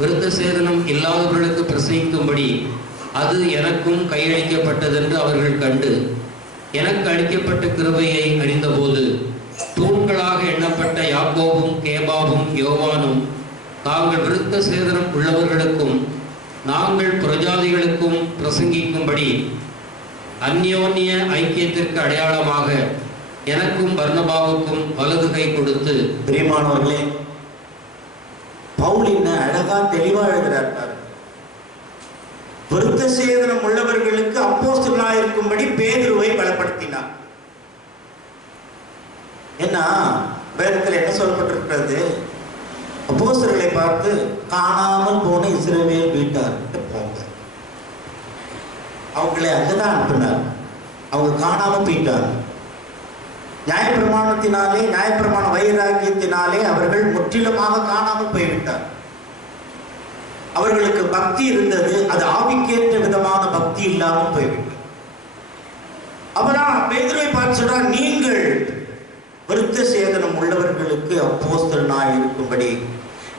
விருத்த சேதனம் இல்லாதவர்களுக்கு பிரசங்கிக்கும்படி அது எனக்கும் கையளிக்கப்பட்டதென்று அவர்கள் கண்டு எனக்கு அளிக்கப்பட்ட கிருபையை அறிந்தபோது தூண்களாக எண்ணப்பட்ட யாக்கோபும் கேபாவும் யோவானும் தாங்கள் விருத்த சேதனம் உள்ளவர்களுக்கும் நாங்கள் பிரஜாதிகளுக்கும் பிரசங்கிக்கும்படி அந்யோன்ய ஐக்கியத்திற்கு அடையாளமாக எனக்கும் பர்னபாவுக்கும் வலது கை கொடுத்து. பிரியமானவர்களே, பவுல் என்ன அழகா தெளிவா எழுதுறார். விருத்த சேதனம் உள்ளவர்களுக்கு அப்போஸ்தலனாய் இருக்கும்படி பேதுருவை பலப்படுத்தினார். ஏன்னா வேதத்தில் என்ன சொல்லப்பட்டிருக்கிறது? அப்போஸ்தலர்களை பார்த்து காணாமல் போன இஸ்ரவேல் வீட்டார் போங்க, அவங்களை அங்கதான் அனுப்பினார். அவங்க காணாம போயிட்டார். நியாயப்பிரமாணத்தினாலே, நியாயப்பிரமாண வைராக்கியத்தினாலே அவர்கள் முற்றிலுமாக காணாமல் போய்விட்டார். அவர்களுக்கு பக்தி இருந்தது, அது ஆவிக்கேற்ற விதமான பக்தி இல்லாமல் போய்விட்டது. அப்பதான் பேதுருவை பார்த்து சொல்றார், நீங்கள் விருத்த சேதனம் உள்ளவர்களுக்கு அப்போஸ்தலனாய் இருக்கும்படி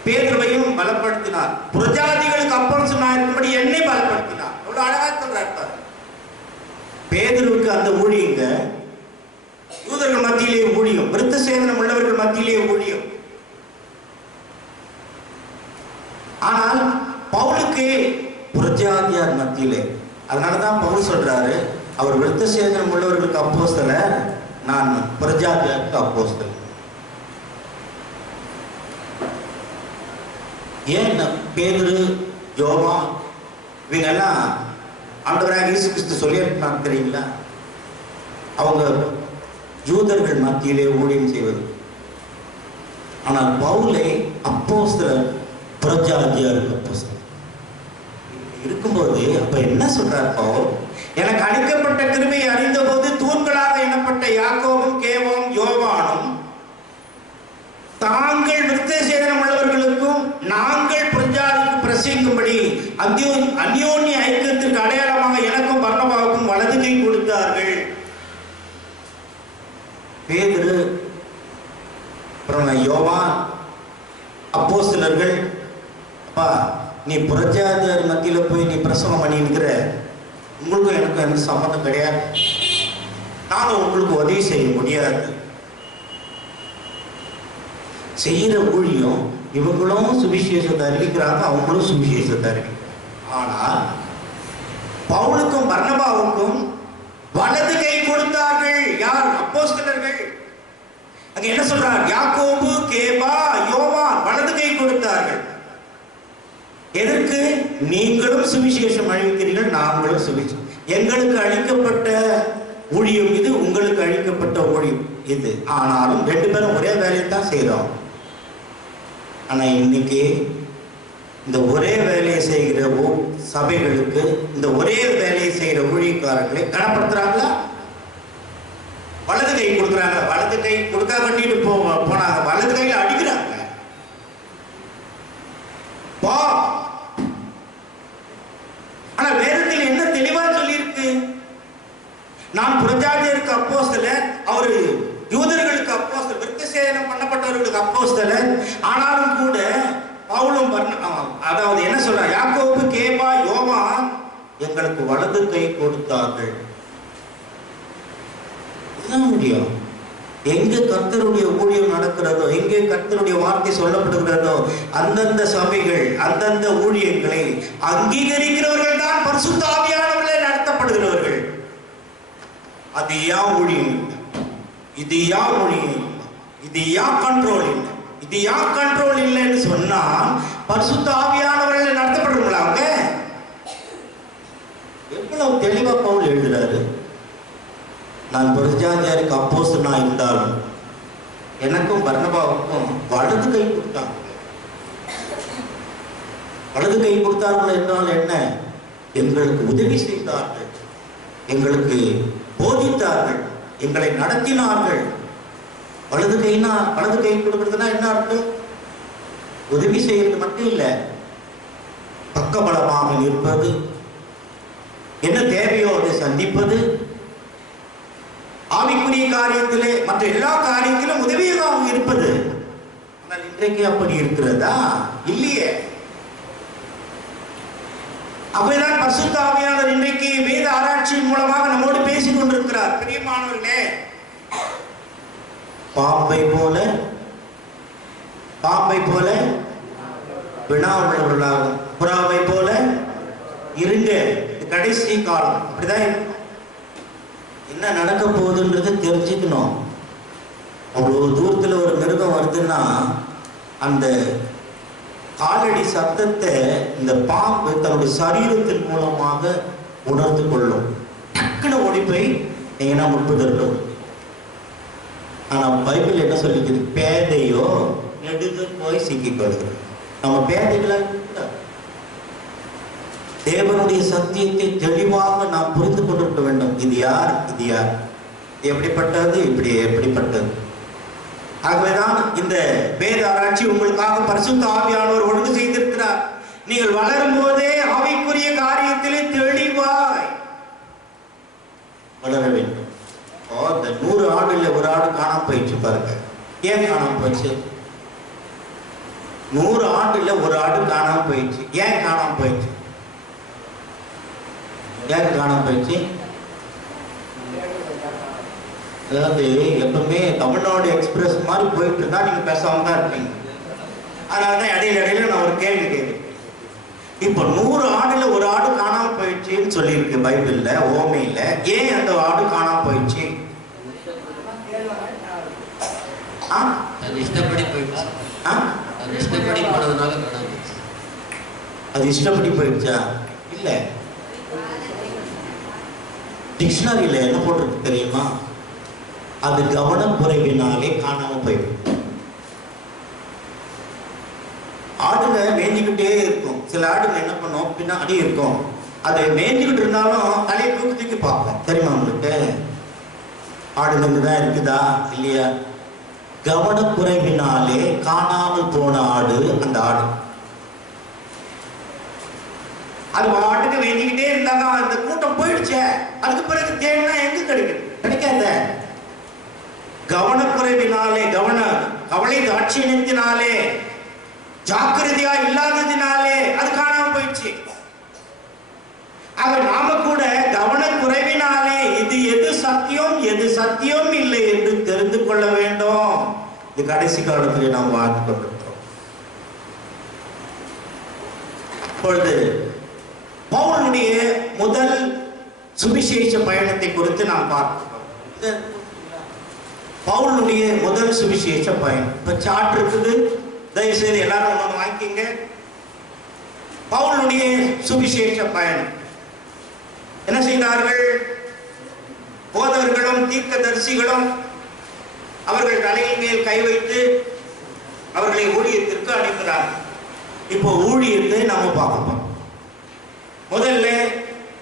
பேதுருவையும் பலப்படுத்தினார், பிரஜாதிகளுக்கு அப்போஸ்தலனாய் இருக்கும்படி என்னை பலப்படுத்தினார். அவ்வளவு அழகா சொல்றார். பேதுருவுக்கு அந்த ஊழியங்க யூதர்கள் மத்தியிலே ஊழியம், விருத்த சேதனம் உள்ளவர்கள் மத்தியிலே ஊழியம். ஆனால் பவுலுக்கு பிரஜாதியார் மத்தியிலே. அதனாலதான் பவுல் சொல்றாரு, அவர் விருத்த சேதனம் உள்ளவர்களுக்கு அப்போஸ்தலர், நான் பிரஜாதியாருக்கு அப்போஸ்தலர். ஏன் பேதுரு, யோவான் இவங்க எல்லாம் ஆண்டவராக இயேசு கிறிஸ்து சொல்லியிருக்காங்க தெரியுங்களா? அவங்க யூதர்கள் மத்தியிலே ஊழியம் செய்வது. ஆனால் பவுலை அப்போஸ்தலர், பிரஜாதியாருக்கு அப்போஸ்தலர் இருக்கும்போது அப்ப என்ன சொல்றார் பவுல்? எனக்கு அளிக்கப்பட்ட கிருபையை அறிந்த போது தூண்களாக எண்ணப்பட்ட யாக்கோபும் கேவும் யோவானும் தாங்கள் விருத்த சேதனம் உள்ளவர்களுக்கும் நாங்கள் பிரஜாதிக்கு பிரசங்கிக்கும்படி அந்யோன்ய ஐக்கியத்திற்கு அடையாளமாக எனக்கும் பர்னபாவுக்கும் வலது கை கொடுத்தார்கள். பேதுரு, அப்புறம் யோவான் அப்போஸ்தலர்கள், அப்பா நீ பிரஜாதியார் மத்தியில போய் நீ பிரசவம் பண்ணிக்கிற, உங்களுக்கும் எனக்கும் எந்த சம்பந்தம் கிடையாது, நானும் உங்களுக்கு உதவி செய்ய முடியாது. செய்யற ஊழியம் இவங்களும் சுவிசேஷத்தை அறிவிக்கிறாங்க, அவங்களும் சுவிசேஷத்தை அறிவிக்கிறாங்க. ஆனால் பவுலுக்கும் பர்னபாவுக்கும் வலது கை கொடுத்தார்கள். யார்? அப்போஸ்தலர்கள். அங்க என்ன சொல்றார்? யாக்கோபு, கேபா, யோவான் வலது கை கொடுத்தார்கள். எதற்கு? நீங்களும் சுவிசேஷம் அளிக்கிறீர்கள், நாங்களும் சுவிசேஷம். எங்களுக்கு அளிக்கப்பட்ட ஊழியம் இது, உங்களுக்கு அளிக்கப்பட்ட ஊழியம் இது. ஆனாலும் ரெண்டு பேரும் ஒரே வேலையை தான் செய்யறோம். ஆனா இன்னைக்கு இந்த ஒரே வேலையை செய்கிற சபைகளுக்கு இந்த ஒரே வேலையை செய்கிற ஊழியக்காரர்களை கனப்படுத்துறாங்களா? வலது கை கொடுக்குறாங்க, வலது கை கொடுக்கா கட்டிட்டு போனாங்க, வலது கையில அடிக்கிறாங்க. ஆனா வேதத்தில் என்ன தெளிவா சொல்லியிருக்கு? நான் பிரஜாதியருக்கு அப்போஸ்தலர், அவரு யூதர்களுக்கு அப்போஸ்தலர், விருத்த சேதனம் பண்ணப்பட்டவர்களுக்கு அப்போஸ்தலர். ஆனாலும் கூட பவுலும் அதாவது என்ன சொல்ற, யாக்கோபு, கேபா, யோவான் எங்களுக்கு வலது கை கொடுத்தார்கள். இதுதான் முடியும். எங்கே கர்த்தருடைய ஊழியம் நடக்கிறதோ, எங்கே கர்த்தருடைய வார்த்தை சொல்லப்படுகிறதோ, அந்தந்த சபைகள் அந்தந்த ஊழியங்களை அங்கீகரிக்கிறவர்கள் தான் பரிசுத்த ஆவியானவர்களே நடத்தப்படுகிறவர்கள். அது யார் ஊழியம்? இது யார் ஊழியம்? இது யார் கண்ட்ரோல் இல்லை? இது யார் கண்ட்ரோல் இல்லைன்னு சொன்னா பரிசுத்த ஆவியானவர்களே நடத்தப்படுங்களா? அவங்க எவ்வளவு தெளிவா பவுல் எழுதுறாரு. நான் புரட்சியாருக்கு அப்போஸ்தலனா இருந்தாலும் எனக்கும் பர்னபாவுக்கும் வலது கை கொடுத்தாங்க. வலது கை கொடுத்தார்கள் என்றால் என்ன? எங்களுக்கு உதவி செய்தார்கள், எங்களுக்கு போதித்தார்கள், எங்களை நடத்தினார்கள். வலது கை கொடுக்கறதுனா என்ன அர்த்தம்? உதவி செய்யறது மட்டும் இல்லை, பக்கபலமாக நிற்பது, என்ன தேவையோ அதை சந்திப்பது, ஆவிக்குரிய காரியத்திலே மற்ற எல்லா காரியத்திலும் உதவியாக இருப்பது. ஆனால் இன்றைக்கு அப்படி இருக்கிறதா? இல்லையே. அப்படிதான் பரிசுத்த ஆவியானவர் இன்றைக்கு வேத ஆராய்ச்சியின் மூலமாக நம்மோடு பேசிக் கொண்டிருக்கிறார். பிரியமானவர்களே, பாம்பை போல வினா உள்ளவர்களாக, புறாவை போல இருங்க. கடைசி காலம் அப்படிதான். என்ன நடக்க போகுதுன்றது தெரிஞ்சுக்கணும். அவ்வளவு தூரத்துல ஒரு மிருகம் வருதுன்னா அந்த காலடி சத்தத்தை இந்த பாம்பு தன்னுடைய சரீரத்தின் மூலமாக உணர்ந்து கொள்ளும். டக்குன்னு ஓடி போய் எங்கன்னா முற்புதட்டும். ஆனா பைபிள் என்ன சொல்லிக்குது? பேதையோ நெடுக போய் சிக்கிக்கொள்கிறது. நம்ம பேதைகளை தேவனுடைய சத்தியத்தை தெளிவாக நாம் புரிந்து கொண்டிருக்க வேண்டும். இது யார், இது யார், எப்படிப்பட்டது, எப்படிப்பட்டது. ஆகவேதான் இந்த வேத ஆராய்ச்சி உங்களுக்காக பரிசுத்த ஆவியானவர் ஒழுங்கு செய்திருக்கிறார். நீங்கள் வளரும் போதே ஆவிக்குரிய காரியத்திலே தெளிவாய் வளர வேண்டும். 100 ஆடுல ஒரு ஆடு காணாம போயிடுச்சு பாருங்க. ஏன் காணாம போயிடுச்சு? 100 ஆண்டுல ஒரு ஆடு காணாம போயிடுச்சு. ஏன் காணாம போயிடுச்சு? அதாவது எப்பவுமே தமிழ்நாடு எக்ஸ்பிரஸ் மாதிரி போயிட்டு இருந்தா நீங்க பேசாம தான் இருப்பீங்க. அதனாலதான் இடையில நான் ஒரு கேள்வி கேட்கிறேன். இப்போ 100 ஆடுல ஒரு ஆடு காணாம போயிடுச்சுன்னு சொல்லியிருக்கு பைபிள்ல, ஓமையில. ஏன் அந்த ஆடு காணாம போயிடுச்சு? அது இஷ்டப்படி போயிடுச்சு. அது இஷ்டப்படி போனதுனால காணாம போயிடுச்சு. அது இஷ்டப்படி போயிடுச்சா? இல்ல, டிக்ஷனரியில என்ன போட்டிருக்கு தெரியுமா? அது கவனக்குறைவினாலே காணாம போயிடும். ஆடுங்க மேய்ஞ்சிக்கிட்டே இருக்கும். சில ஆடுங்க என்ன பண்ணும், பின்னாடி இருக்கும். அதை மேய்ஞ்சிக்கிட்டு இருந்தாலும் தலையை தூக்கி பார்ப்போம். தெரியுமா உங்களுக்கு? ஆடுங்க தான் இருக்குதா இல்லையா? கவனக்குறைவினாலே காணாமல் போன ஆடு அந்த ஆடு. அது பாட்டுக்கு வேண்டிக்கிட்டே இருந்தாங்க. அந்த கூட்டம் போயிடுச்சே, அதுக்கு பிறகு தேடினா எங்க கிடைக்கும்? கிடைக்காத. கவனக்குறைவினாலே, கவலை தாட்சியத்தினாலே, ஜாக்கிரதையா இல்லாததினாலே அது காணாம போயிடுச்சு. ஆக நாம கூட கவனக்குறைவினாலே இது எது சத்தியம் எது சத்தியம் இல்லை என்று தெரிந்து கொள்ள வேண்டும். இது கடைசி காலத்திலே நாம் வாழ்ந்து கொண்டிருக்கிறோம். இப்பொழுது பவுலுடைய முதல் சுவிசேஷ பயணத்தை குறித்து நாம் பார்க்கிறோம். பவுலுடைய முதல் சுவிசேஷ பயணம் இப்ப சார்ட் இருக்குது. தயவு செய்து எல்லாரும் ஒன்று வாங்கிக்கிங்க. பவுலுடைய சுவிசேஷ பயணம் என்ன செய்தார்கள்? போதகர்களும் தீர்க்கதரிசிகளும் அவர்கள் தலையின் மேல் கை வைத்து அவர்களை ஊழியத்திற்கு அனுப்பினார்கள். இப்போ ஊழியத்தை நாம பார்ப்போம். முதல்ல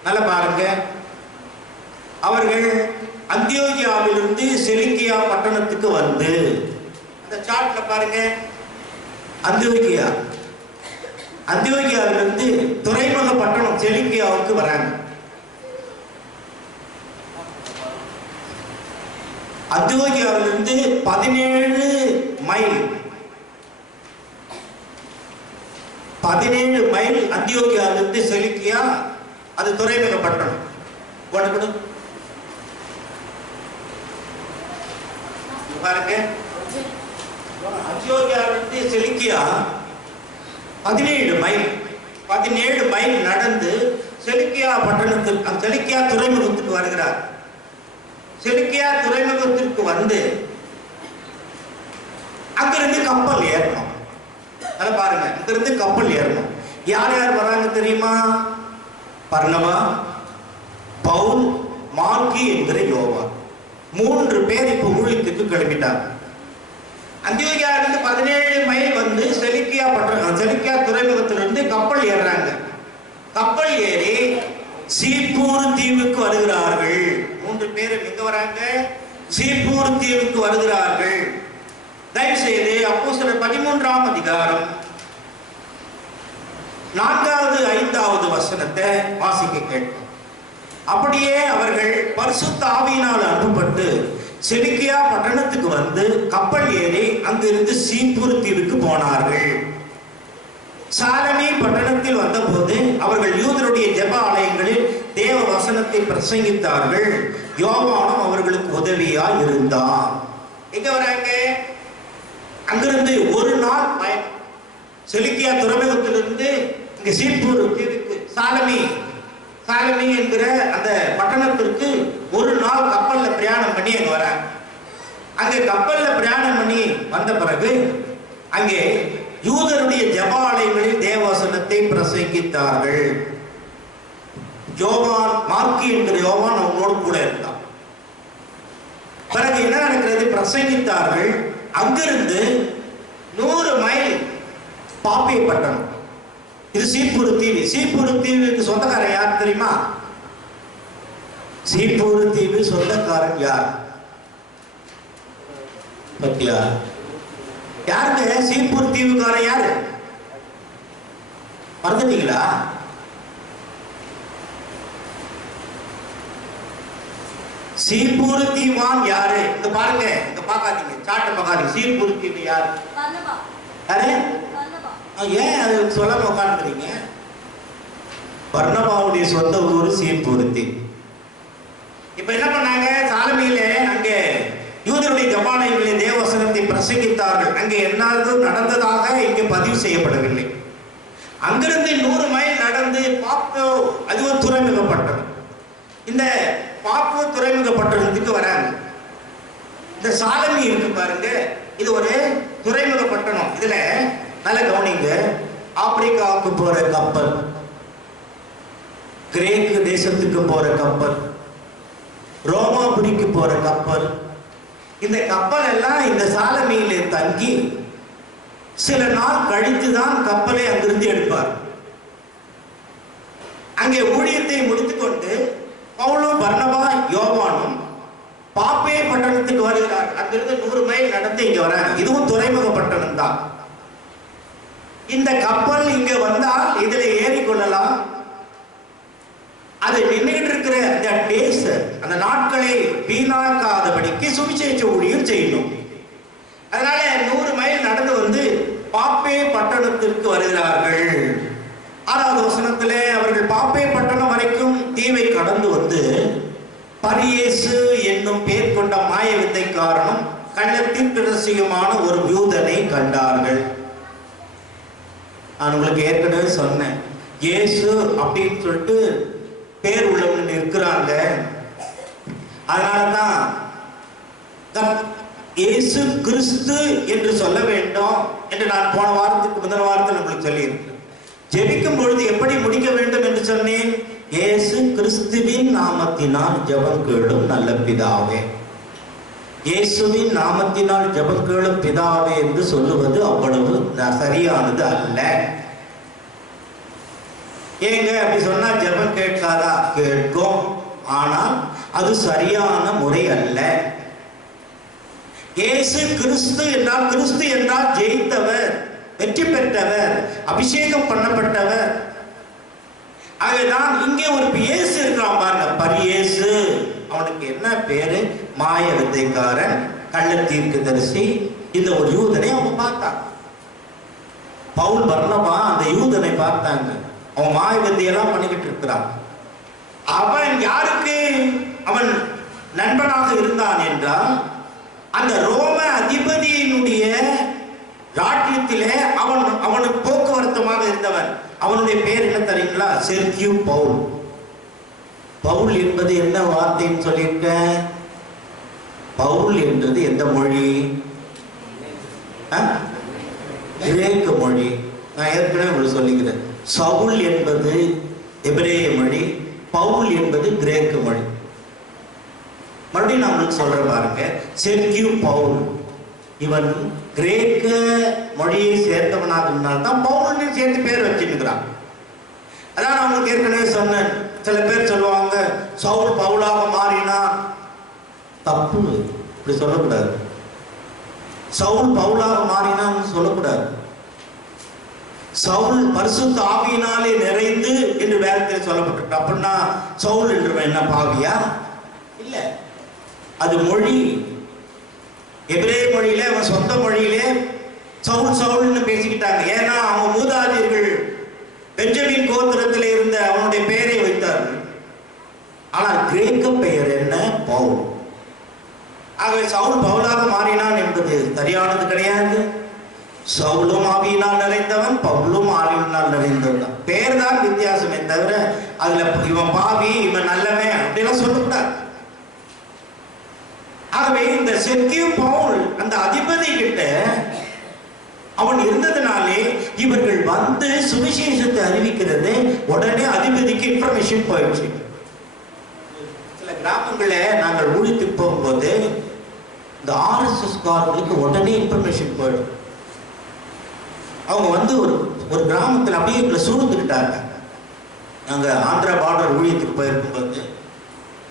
நல்லா பாருங்க, அவர்கள் அந்தியோகியாவிலிருந்து செலிக்கியா பட்டணத்துக்கு வந்து, அந்த சார்ட்ல பாருங்க, அந்தியோகியாவிலிருந்து துறைமுக பட்டணம் செலிக்கியாவுக்கு வராங்க. அந்தியோகியாவிலிருந்து 17 மைல் அந்தியோகியாவிலிருந்து செலிக்கியா, அது துறைமுக பட்டணம். பாருங்க, அந்தியோகியாவிலிருந்து செலிக்கியா 17 மைல் நடந்து செலிக்கியா பட்டணத்துக்கு, செலிக்கியா துறைமுகத்துக்கு வருகிறார். செலிக்கியா துறைமுகத்திற்கு வந்து அங்கிருந்து கப்பல் ஏறணும். அதை பாருங்க, அங்கிருந்து கப்பல் ஏறணும். யார் யார் வராங்க தெரியுமா? பர்னபா, பவுல், மார்க்கு என்கிற யோவான். 3 பேர் இப்ப ஊழியத்துக்கு கிளம்பிட்டாங்க. அந்தியோகியா இருந்து 17 மைல் வந்து செலிக்கியா துறைமுகத்திலிருந்து கப்பல் ஏறுறாங்க. கப்பல் ஏறி சீப்பூர் தீவுக்கு வருகிறார்கள். 3 பேர் எங்க வராங்க? சீப்பூர் தீவுக்கு வருகிறார்கள். தயவு செய்து அப்போஸ்தலர் 13ஆம் அதிகாரம் 4வது 5வது வசனத்தை வாசிக்க கேட்போம். அப்படியே அவர்கள் பரிசுத்த ஆவியினால் அனுப்பப்பட்டு செலிக்கியா பட்டணத்துக்கு வந்து கப்பல் ஏறி அங்கிருந்து சீப்பூர் தீவுக்கு போனார்கள். சாலமி பட்டணத்தில் வந்தபோது அவர்கள் யூதருடைய ஜெப ஆலயங்களில் தேவ வசனத்தை பிரசங்கித்தார்கள். யோவானும் அவர்களுக்கு உதவியாய் இருந்தான். எங்க வராங்க? அங்கிருந்து ஒரு நாள் பயணம். செலிக்கியா துறைமுகத்திலிருந்து இங்க சீப்பூர் தீவுக்கு சாலமி என்கிற அந்த பட்டணத்திற்கு ஒரு நாள் கப்பல்ல பிரயாணம் பண்ணி அங்க வராங்க. அங்கே கப்பல்ல பிரயாணம் பண்ணி வந்த பிறகு அங்கே யூதருடைய ஜெபாலயங்களில் தேவவசனத்தை பிரசங்கித்தார்கள். மார்க்கு என்கிற யோவான் அவங்களோடு கூட இருந்தான். பிறகு என்ன நடக்கிறது? பிரசங்கித்தார்கள். அங்கிருந்து 100 மைல் பாப்பே பட்டணம். இது சீப்பூர் தீவு. சீப்பூர் தீவுக்கு சொந்தக்காரன் யார் தெரியுமா? சீப்பூர் தீவு சொந்தக்காரன் யார் பத்தியா? யாருக்கு சீப்பூர் தீவுக்காரன் யாரு? மறந்துட்டீங்களா? சீப்பூர் தீவான் யாரு? இங்க பாருங்க, இங்க பார்க்காதீங்க, சாட்டை பார்க்காதீங்க. சீப்பூர் தீவு யாரு? யாரு? ஏன் அது சொல்லாம உட்காந்துக்கிறீங்க? பர்னபாவுடைய சொந்த ஊர் சீப்பூர் தீவு. இப்ப என்ன பண்ணாங்க? சாலமியில அங்கே யூதருடைய ஜெபாலயங்களிலே தேவவசனத்தை பிரசங்கித்தார்கள். அங்கே என்னாவது நடந்ததாக இங்கே பதிவு செய்யப்படவில்லை. அங்கிருந்து 100 மைல் நடந்து பாப்போ, அது ஒரு துறைமுகப்பட்டணம். இந்த பாப்போ துறைமுகப்பட்டணத்துக்கு வராங்க. இந்த சாலமி இருக்கு பாருங்க, இது ஒரு துறைமுகப்பட்டணம். இதுல நல்ல கவனிங்க, ஆப்பிரிக்காவுக்கு போற கப்பல், கிரேக்கு தேசத்துக்கு போற கப்பல், ரோமாபுரிக்கு போற கப்பல், இந்த கப்பல் எல்லாம் இந்த சாலமியிலே தங்கி சில நாள் கழித்து தான் கப்பலை அங்கிருந்து எடுப்பார். அங்கே ஊழியத்தை முடித்துக்கொண்டு பவுலும் பர்னபா யோவானும் பாப்பே பட்டணத்துக்கு வருகிறார். அங்கிருந்து 100 மைல் நடந்து இங்க வராங்க. இதுவும் துறைமுக பட்டணம் தான். இந்த கப்பல் இங்க வந்தால் இதுல ஏறிக்கொள்ளலாம். அது நின்றுகிட்டு இருக்கிற அந்த நாட்களை வீணாக்காதபடிக்கு சுவிசேஷ ஊழியம் செய்யணும். அதனால 100 மைல் நடந்து வந்து பாப்பே பட்டணத்திற்கு வருகிறார்கள். 6வது வசனத்திலே அவர்கள் பாப்பே பட்டணம் வரைக்கும் தீவை கடந்து வந்து பரியேசு என்னும் பேர் கொண்ட மாய வித்தைக்காரனும் கள்ளத்திற்கு ரகசியமான ஒரு யூதனை கண்டார்கள். நான் உங்களுக்கு ஏற்கனவே சொன்னேன், இயேசு அப்படின்னு சொல்லிட்டு பேர் உள்ளவங்க இருக்கிறாங்க. அதனாலதான் இயேசு கிறிஸ்து என்று சொல்ல வேண்டும் என்று நான் போன வாரத்துக்கு முதல் வாரத்தில் உங்களுக்கு சொல்லியிருக்கேன். ஜெபிக்கும் பொழுது எப்படி முடிக்க வேண்டும் என்று சொன்னேன்? இயேசு கிறிஸ்துவின் நாமத்தினால் ஜெபம் கேளும் நல்ல பிதாவே. இயேசுவின் நாமத்தினால் ஜெபம் கேளும் பிதாவே என்று சொல்லுவது அவ்வளவு சரியானது அல்ல. ஏங்க அப்படி சொன்னா ஜெபம் கேட்காதா? கேட்கும், ஆனால் அது சரியான முறை அல்ல. இயேசு கிறிஸ்து என்றால், கிறிஸ்து என்றால் ஜெயித்தவர், வெற்றி பெற்றவர், அபிஷேகம் பண்ணப்பட்டவர். ஆகதான் இங்கே ஒரு இயேசு இருக்கிறான் பாருங்க, பரியேசு. அவனுக்கு என்ன பேரு? மாய வித்தைக்காரன், கள்ள தீர்க்கதரிசி. இந்த ஒரு யூதனை அவங்க பார்த்தாங்க. பவுல் பர்னபா அந்த யூதனை பார்த்தாங்க. அவன் மாய வித்தையெல்லாம் பண்ணிக்கிட்டு இருக்கிறான். அவன் யாருக்கு அவன் நண்பனாக இருந்தான் என்றால், அந்த ரோம அதிபதியினுடைய ராஜ்யத்திலே அவனுக்கு போக்குவரத்துமாக இருந்தவன். அவனுடைய பேர் என்ன தெரியுங்களா? செர்கியூ பவுல். பவுல் என்பது என்ன வார்த்தைன்னு சொல்லியிருக்க? பவுல் என்றது எந்த மொழி? கிரேக்க மொழி. நான் ஏற்கனவே உங்களுக்கு சொல்லிக்கிறேன். சவுல் என்பது எபிரேய மொழி, பவுல் என்பது கிரேக்க மொழி. மறுபடியும் நான் உங்களுக்கு சொல்றேன் பாருங்க. செர்கியூ பவுல், இவன் கிரேக்க மொழியை சேர்ந்தவனாக இருந்தால்தான் பவுல்னு சேர்த்து பேர் வச்சுருக்கிறான். அதான் நான் உங்களுக்கு ஏற்கனவே சொன்னேன். சில பேர் சொல்லுவாங்க சவுல் பவுலாக மாறினா. தப்பு, இப்படி சொல்லக்கூடாது. சவுல் பவுலாக மாறினான்னு சொல்லக்கூடாது. சவுல் பரிசுத்த ஆவியினாலே நிறைந்து என்று வேதத்தில் சொல்லப்பட்டிருக்கு. அப்படின்னா சவுல் என்று என்ன பாவியா? இல்ல, அது மொழி. எபிரேய மொழியிலே, அவன் சொந்த மொழியிலே சவுல் சவுல்னு பேசிக்கிட்டாங்க. ஏன்னா அவன் மூதாதையர்கள் பெஞ்சமின் கோத்திரத்தில் இருந்த அவனுடைய பெயரை வைத்தார்கள். ஆனால் கிரேக்க பெயர் என்ன? பவுல். ஆகவே சவுல் பவுலாக மாறினான் என்பது சரியானது கிடையாது. சவுலும் ஆவியினால் நிறைந்தவன், பவுலும் ஆவியினால் நிறைந்தவன். பெயர் தான் வித்தியாசமே தவிர அதுல இவன் பாவி இவன் நல்லவன் அப்படிலாம் சொல்லக்கூடாது. ஆகவே இந்த செர்கியூ பவுல் அந்த அதிபதி கிட்ட அவன் இருந்ததுனாலே இவர்கள் வந்து சுவிசேஷத்தை அறிவிக்கிறது உடனே அதிபதிக்கு இன்ஃபர்மேஷன் போயிடுச்சு. சில கிராமங்களில் நாங்கள் ஊழியத்துக்கு போகும்போது இந்த RSS காரர்களுக்கு உடனே இன்ஃபர்மேஷன் போயிடும். அவங்க வந்து ஒரு கிராமத்தில் அப்படியே எங்களை சூழ்ந்துக்கிட்டாங்க. நாங்கள் ஆந்திரா பார்டர் ஊழியத்துக்கு போயிருக்கும்போது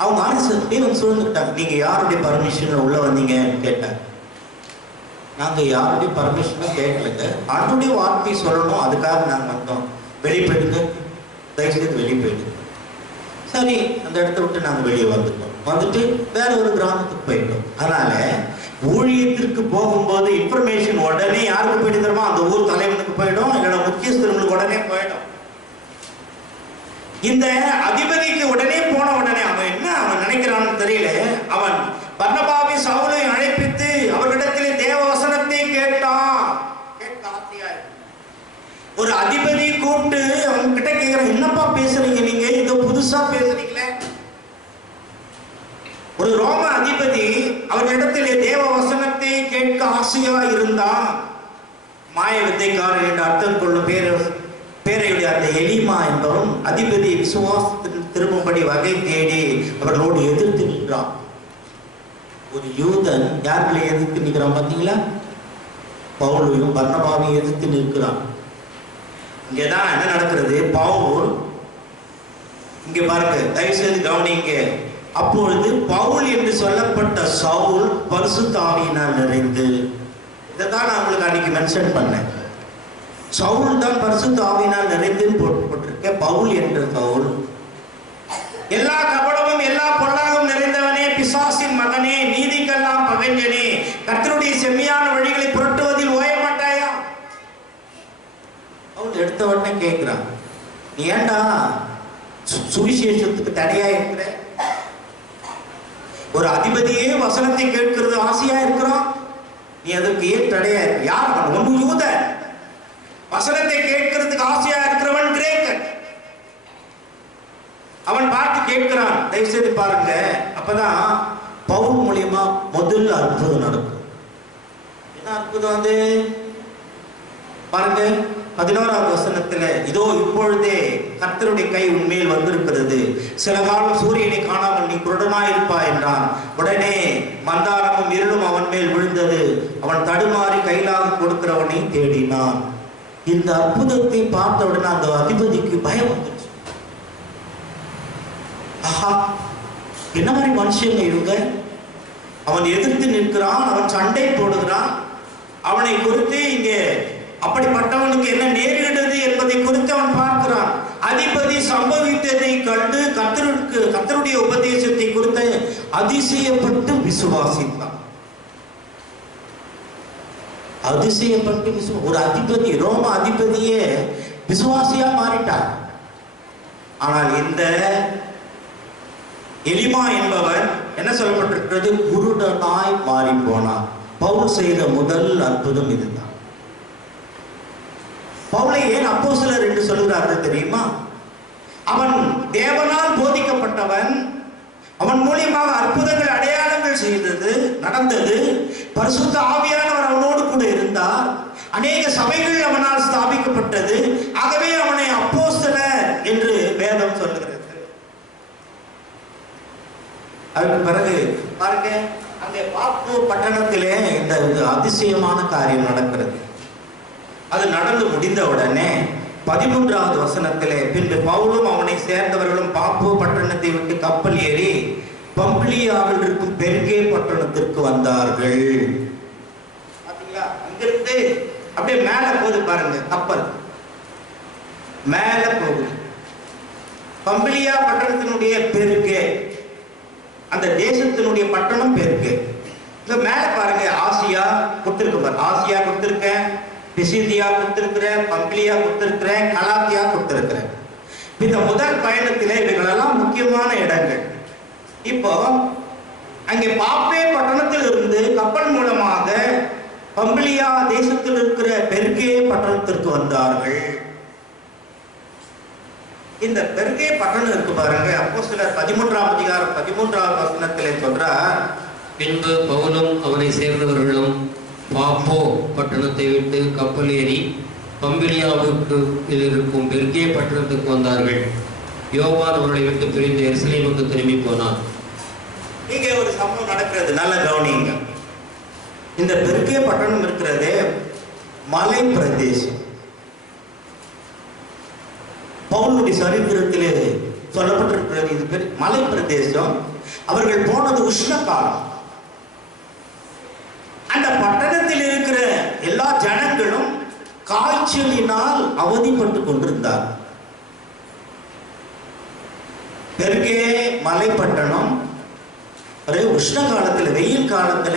அவங்க RSS அப்படியே வந்து சூழ்ந்துக்கிட்டாங்க. நீங்கள் யாருடைய பர்மிஷனில் உள்ளே வந்தீங்கன்னு கேட்டாங்க. நாங்கள் யாருடைய பர்மிஷனும் கேட்கலங்க, ஆண்டுடைய வார்த்தை சொல்லணும், அதுக்காக நாங்கள் வந்தோம். வெளிப்படுங்க, தயவுசெய்து வெளியே போயிடுங்க. சரி, அந்த இடத்த விட்டு நாங்கள் வெளியே வந்துட்டோம். வந்துட்டு வேற ஒரு கிராமத்துக்கு போயிட்டோம். அதனால ஊழியத்திற்கு போகும்போது இன்ஃபர்மேஷன் உடனே யாருக்கு போயிட்டு தருமோ அந்த ஊர் தலைவனுக்கு போயிடும், இல்லைன்னா முக்கியஸ்தர்களுக்கு உடனே போயிடும். இந்த அதிபதிக்கு உடனே போன உடனே அவன் நினைக்கிறான்னு தெரியல. அவன் பர்னபாவை சவுலை அழைப்பித்து அவர்களிடத்திலே தேவ வசனத்தை கேட்டான். கேட்க ஆசையா இருக்கு. ஒரு அதிபதி கூப்பிட்டு அவங்க கிட்ட கேட்கிறான், என்னப்பா பேசுறீங்க நீங்க, இதோ புதுசா பேசுறீங்களே. ஒரு ரோம அதிபதி அவர்களிடத்திலே தேவ வசனத்தை கேட்க ஆசையா இருந்தான். மாய வித்தைக்காரன் என்று அர்த்தம் கொள்ளும் பேரையுடைய அந்த எலிமா என்பவன் அதிபதி விசுவாசத்தில் திரும்பும்படி வகை தேடி அவர்களோடு எதிர்த்து நின்றான். ஒரு யூதன் யார்களை எதிர்த்து நிற்கிறான் பார்த்தீங்களா? பவுலையும் பர்னபாவையும் எதிர்த்து நிற்கிறான். இங்கேதான் என்ன நடக்கிறது? பவுல் இங்க பாருங்க, தயவு செய்து கவனிங்க. அப்பொழுது பவுல் என்று சொல்லப்பட்ட சவுல் பரிசுத்த ஆவியினால் நிறைந்து, இதைதான் நான் உங்களுக்கு அன்னைக்கு மென்ஷன் பண்ணேன். சவுல் தான் பரிசுத்த ஆவியினால் நிறைந்துன்னு போட்டிருக்க. பவுல் என்ற சவுல் எல்லா கபடமும் எல்லா பொல்லாகும் நிறைந்தவனே, பிசாசின் மகனே, நீதிக்கெல்லாம் பகைஞனே, கர்த்தருடைய செம்மையான வழிகளை புரட்டுவதில் ஓய மாட்டாயா? அவன் எடுத்த உடனே கேட்கிறான், நீ ஏண்டா சுவிசேஷத்துக்கு தடையா இருக்கிற? ஒரு அதிபதியே வசனத்தை கேட்கிறது ஆசையா இருக்கிறான், நீ அதற்கு ஏன் தடையா இருக்க? யார்? ஒன்று யூத. வசனத்தை கேட்கிறதுக்கு ஆசையா இருக்கிறவன் கிரேக்கன். அவன் பார்த்து கேட்கிறான். தயவு செய்து பாருங்க, அப்பதான் பவுல் மூலியமா முதல் அற்புதம் நடக்கும். என்ன அற்புதம் அது? பாருங்க 11வது வசனத்துல, இதோ இப்பொழுதே கர்த்தருடைய கை உன்மேல் வந்திருக்கிறது, சில காலம் சூரியனை காணாமல் நீ குருடனாயிருப்பாய் என்றான். உடனே மந்தாரமும் இருளும் அவன் மேல் விழுந்தது, அவன் தடுமாறி கையிலாக கொடுக்கிறவனை தேடினான். இந்த அற்புதத்தை பார்த்த உடனே அந்த அதிபதிக்கு பயம் வந்துச்சு. ஆஹா, என்ன மாதிரி மனுஷங்க இவங்க? அவன் எதிர்த்து நிற்கிறான், அவன் சண்டை போடுகிறான். அவனை குறித்து இங்கே அப்படிப்பட்டவனுக்கு என்ன நேரிடுகிறது என்பதை குறித்து அவன் பார்க்கிறான். அதிபதி சம்பவித்ததை கண்டு கர்த்தருடைய உபதேசத்தை குறித்து அதிசயப்பட்டு விசுவாசித்தான். அதிசயப்பட்டு ஒரு அதிபதி, ரோம அதிபதியே விசுவாசியா மாறிட்டார். ஆனால் இந்த எலிமா என்பவன் என்ன சொல்லப்பட்டிருக்கிறது? குருடனாய் மாறி போனான். பவுல் செய்த முதல் அற்புதம் இதுதான். பவுலை ஏன் அப்போஸ்தலர் என்று சொல்கிறார்கள் தெரியுமா? அவன் தேவனால் போதிக்கப்பட்டவன். அவன் மூலியமாக அற்புதங்கள் அடையாளங்கள் செய்தது நடந்தது. பரிசுத்த ஆவியானவர் அவனோடு கூட இருந்தார். அநேக சபைகள் அவனால் ஸ்தாபிக்கப்பட்டது. ஆகவே அவனை அப்போஸ்தலர் என்று வேதம் சொல்லுகிறது. அதுக்கு பிறகு பாருங்க, அங்கே பாப்பு பட்டணத்திலே இந்த அதிசயமான காரியம் நடக்கிறது. அது நடந்து முடிந்த உடனே 13வது வசனத்திலே, பின்பு பவுலும் அவனை சேர்ந்தவர்களும் பாப்பு பட்டணத்தை விட்டு கப்பல் ஏறி பம்பிலியாவில் இருக்கும் பெர்கே பட்டணத்திற்கு வந்தார்கள். பாத்தீங்களா, இங்கிருந்து அப்படியே மேல போகுது பாருங்க, கப்பல் மேல போகுது. பம்பிலியா பட்டணத்தினுடைய பெர்கே, அந்த தேசத்தினுடைய பட்டணம் பெர்கே. இங்க மேல பாருங்க, ஆசியா கொடுத்திருக்க பாரு, ஆசியா கொடுத்திருக்கேன், பிசிதியா கொடுத்திருக்கிறேன், பம்பிலியா கொடுத்திருக்கிறேன், கலாத்தியா கொடுத்திருக்கிறேன். இந்த முதல் பயணத்திலே இவைகளெல்லாம் முக்கியமான இடங்கள். இப்போ அங்கே பாப்பே பட்டணத்தில் இருந்து கப்பல் மூலமாக பம்பிலியா தேசத்தில் இருக்கிற பெர்கே பட்டணத்திற்கு வந்தார்கள். இந்த பெர்கே பட்டணம் இருக்கு பாருங்க, அப்போஸ்தலர் 13ஆம் அதிகாரம் 13வது வசனத்திலே சொல்றார், பின்பு பவுலும் அவனை சேர்ந்தவர்களும் பாப்போ பட்டணத்தை விட்டு கப்பல் ஏறி பம்பிலியாவுக்கு இருக்கும் பெர்கே பட்டணத்துக்கு வந்தார்கள். யோவான் அவர்களை விட்டு பிரிந்து எருசலேமுக்கு திரும்பி போனார். இங்கே ஒரு சம்பவம் நடக்கிறது, நல்ல கவனிங்க. இந்த பெர்கே பட்டணம் இருக்கிறது மலை பிரதேசம். பவுலுடைய சரித்திரத்திலே சொல்லப்பட்டிருக்கிறது, இது மலை பிரதேசம். அவர்கள் போனது உஷ்ண காலம். அந்த பட்டணத்தில் இருக்கிற எல்லா ஜனங்களும் காய்ச்சலினால் அவதிப்பட்டு கொண்டிருந்தார். பெர்கே மலைப்பட்டணம் ஒரே உஷ்ண காலத்துல, வெயில் காலத்துல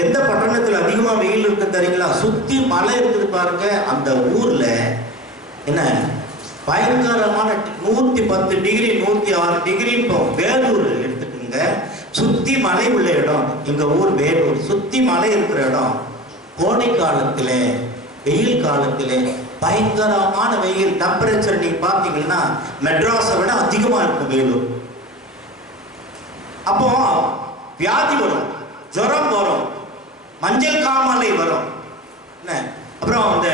எந்த பட்டணத்துல அதிகமா வெயில் இருக்கு தெரியுங்களா? சுத்தி மலை இருக்குது பாருங்க. அந்த ஊர்ல என்ன பயங்கரமான 110 டிகிரி 106 டிகிரி. இப்போ வேலூர் எடுத்துக்கோங்க, சுத்தி மலை உள்ள இடம். எங்க ஊர் வேலூர் சுத்தி மலை இருக்கிற இடம். கோடை காலத்துல வெயில் காலத்துல பயங்கரமான வெயில். டெம்பரேச்சர் நீங்க பாத்தீங்கன்னா மெட்ராஸை விட அதிகமா இருக்கும் வேலூர். அப்போ வியாதி வரும், ஜுரம் வரும், மஞ்சள் காமாலை வரும், அப்புறம் இந்த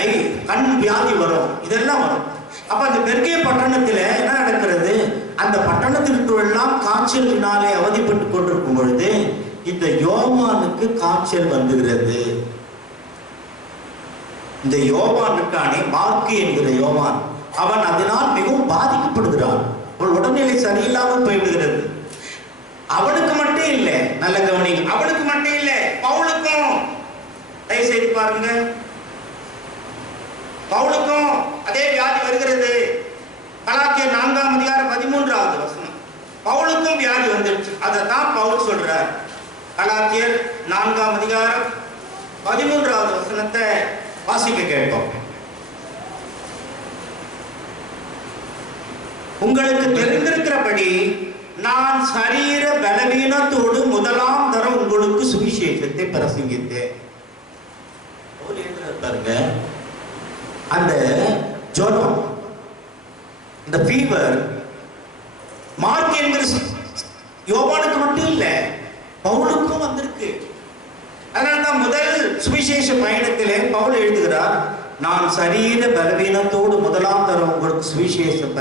ஐ கண் வியாதி வரும், இதெல்லாம் வரும். அப்ப அந்த பெர்கே பட்டணத்துல என்ன நடக்கிறது? அந்த பட்டணத்திற்கு எல்லாம் காய்ச்சலினாலே அவதிப்பட்டு கொண்டிருக்கும் பொழுது இந்த யோவானுக்கு காய்ச்சல் வந்துகிறது. இந்த யோவான் இருக்கானே, மார்க்கு என்கிற யோவான், அவன் அதனால் மிகவும் பாதிக்கப்படுகிறான். அவள் உடல்நிலை சரியில்லாமல் போய்விடுகிறது. அவனுக்கு மட்டும் இல்லை, நல்ல கவனிங்க, அவனுக்கு மட்டும் இல்லை, பவுலுக்கும். தயவுசெய்து பாருங்க, பவுலுக்கும் அதே வியாதி வருகிறது. கலாத்தியர் 4ஆம் அதிகாரம் 13வது வசனம். பவுலுக்கும் வியாதி வந்துருச்சு. அதைத்தான் பவுல் சொல்றார். கலாத்தியர் 4ஆம் அதிகாரம் 13வது வசனத்தை வாசிக்க கேட்போம். உங்களுக்கு தெரிந்திருக்கிறபடி நான் சரீர பலவீனத்தோடு முதலாம் தரம் உங்களுக்கு சுவிசேஷத்தை பிரசங்கித்தேன். பாருங்க, அந்த ஜுரம், இந்த ஃபீவர் மார்க் என்கிற யோவானுக்கு மட்டும் இல்ல, பவுலுக்கும் வந்திருக்கு. அதனால்தான் முதல் சுவிசேஷ பயணத்திலே பவுல் எழுதுகிறார், நான் சரீர பலவீனத்தோடு முதலாம் தரம் உங்களுக்கு சுவிசேஷம்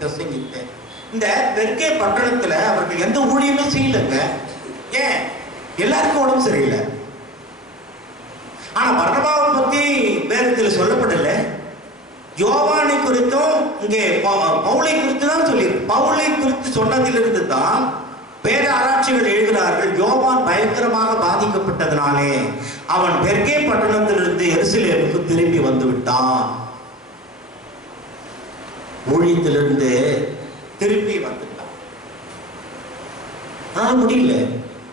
பிரசங்கித்தேன். இந்த பெர்கே பட்டணத்துல அவர்கள் எந்த ஊழியமே செய்யலங்க. ஏன்? எல்லாருக்கும் உடம்பு சரியில்லை. ஆனா பர்னபாவை பத்தி வேதத்தில் சொல்லப்படல. யோவானை குறித்தும் இங்கே பவுலை குறித்து தான் சொல்லி, பவுலை குறித்து சொன்னதிலிருந்து தான் வேத ஆராய்ச்சிகள் எழுதுகிறார்கள். யோவான் பயங்கரமாக பாதிக்கப்பட்டதனாலே அவன் பெர்கே பட்டணத்திலிருந்து எருசலேமுக்கு திரும்பி வந்து விட்டான். ஊழியத்திலிருந்து திரும்பி வந்துட்டான். முடியல.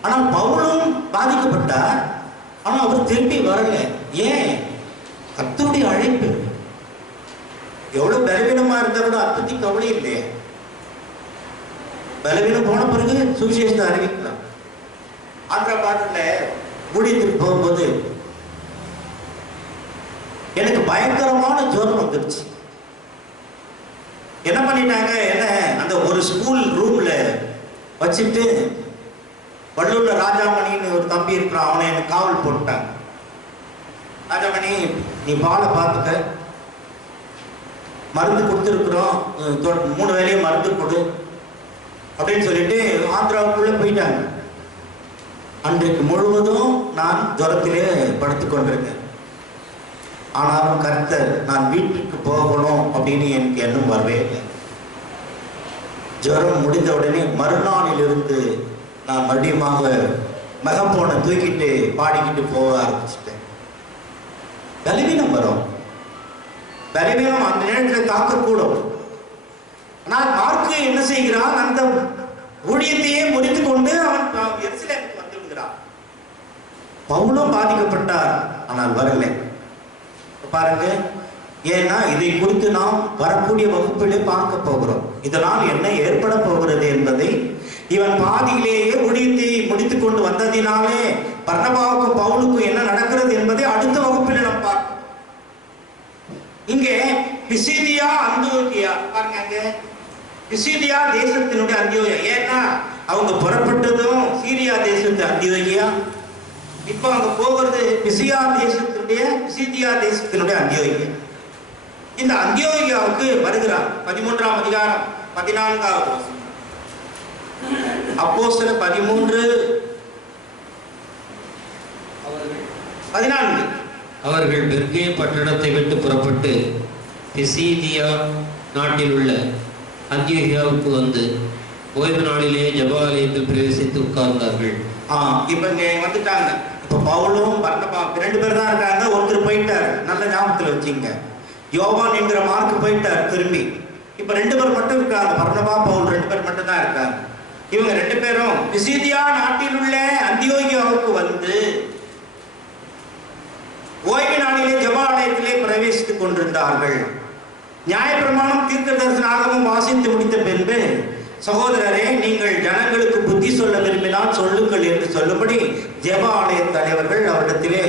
ஆனா பவுலும் பாதிக்கப்பட்டார். ஆனா அவர் திரும்பி வரல. ஏன்? கர்த்தருடைய அழைப்பு. எவ்வளவு பலவீனமா இருந்தா கூட அதை பத்தி கவலை இல்லையே. பலவீனம் போன பிறகு சுவிசேஷத்தை அறிவிக்கலாம். ஆந்திராபாத்ல ஊழியத்துக்கு போகும்போது எனக்கு பயங்கரமான ஜுரம் வந்துருச்சு. என்ன பண்ணிட்டாங்க, என்ன அந்த ஒரு ஸ்கூல் ரூம்ல வச்சுட்டு வள்ளூர்ல ராஜாமணின்னு ஒரு தம்பி இருக்கிறான், அவனை எனக்கு காவல் போட்டாங்க. ராஜாமணி, நீ பாலை பார்த்துக்க, மருந்து கொடுத்துருக்குறோம், 3 வேளையும் மருந்து கொடு, அப்படின்னு சொல்லிட்டு ஆந்திராவுக்குள்ள போயிட்டாங்க. அன்றைக்கு முழுவதும் நான் ஜுரத்திலே படுத்து கொண்டிருக்கேன். ஆனாலும் கர்த்தர் நான் வீட்டுக்கு போகணும் அப்படின்னு எனக்கு எண்ணம் வரவே இல்லை. ஜுரம் முடிந்த உடனே மறுநாளிலிருந்து நான் மறுபடியுமாக மெகப்போனை தூக்கிட்டு பாடிக்கிட்டு போக ஆரம்பிச்சிட்டேன். பலவீனம் வரும், பலவீனம் அந்த நேரத்தில் தாக்கக்கூடும். ஆனால் மார்க்கு என்ன செய்கிறான், அந்த ஊழியத்தையே முடித்து கொண்டு அவன் எருசலேமுக்கு வந்து விடுகிறான். பவுலும் பாதிக்கப்பட்டார், ஆனால் வரலை. பாருங்க, ஏன்னா இதை குறித்து நாம் வரக்கூடிய வகுப்பிலே பார்க்க போகிறோம். இதனால் என்ன ஏற்பட போகிறது என்பதை இவன் பாதியிலேயே ஊழியத்தை முடித்துக் கொண்டு வந்ததினாலே பர்னபாவுக்கும் பவுலுக்கும் என்ன நடக்கிறது என்பதை அடுத்த வகுப்பில் நாம் பார்ப்போம். இங்கே பிசிதியா அந்தியோகியா பாருங்க, பிசிதியா தேசத்தினுடைய அந்தியோகியா. ஏன்னா அவங்க புறப்பட்டதும் சீரியா தேசத்து அந்தியோகியா, இப்ப அங்க போகிறது பிசிதியா தேசத்தினுடைய அந்தியோகியா. இந்த அந்தியோகியாவுக்கு வருகிறார். 13ஆம் அதிகாரம் 14வது வசனம். அப்போஸ்தலர் 13:14. அவர்கள் பெர்கே பட்டணத்தை விட்டு புறப்பட்டு பிசிதியா நாட்டில் உள்ள அந்தியோகியாவுக்கு வந்து ஓய்வு நாளிலே ஜெபாலயத்தில் பிரவேசித்து உட்கார்ந்தார்கள். இப்ப இங்க வந்துட்டாங்க. இப்ப பவுலும் பர்னபா 2 பேர் தான் இருக்காங்க. ஒருத்தர் போயிட்டார், நல்ல ஞாபகத்துல வச்சுங்க. யோவான் என்கிற மார்க்கு போயிட்டார் திரும்பி. இப்ப 2 பேர் மட்டும் இருக்காங்க. பர்னபா பவுல் 2 பேர் மட்டும் தான் இருக்காங்க. இவங்க 2 பேரும் பிசிதியா நாட்டில் உள்ள அந்தியோகியாவுக்கு வந்து ஓய்வு நாளிலே ஜெபாலயத்திலே பிரவேசித்துக் கொண்டிருந்தார்கள். நியாயப்பிரமாணம் தீர்க்க தரிசன ஆகமம் வாசித்து முடித்த பின்பு, சகோதரரே, நீங்கள் ஜனங்களுக்கு புத்தி சொல்ல விரும்பினால் சொல்லுங்கள் என்று சொல்லும்படி ஜெப ஆலய தலைவர்கள் அவரிடத்திலே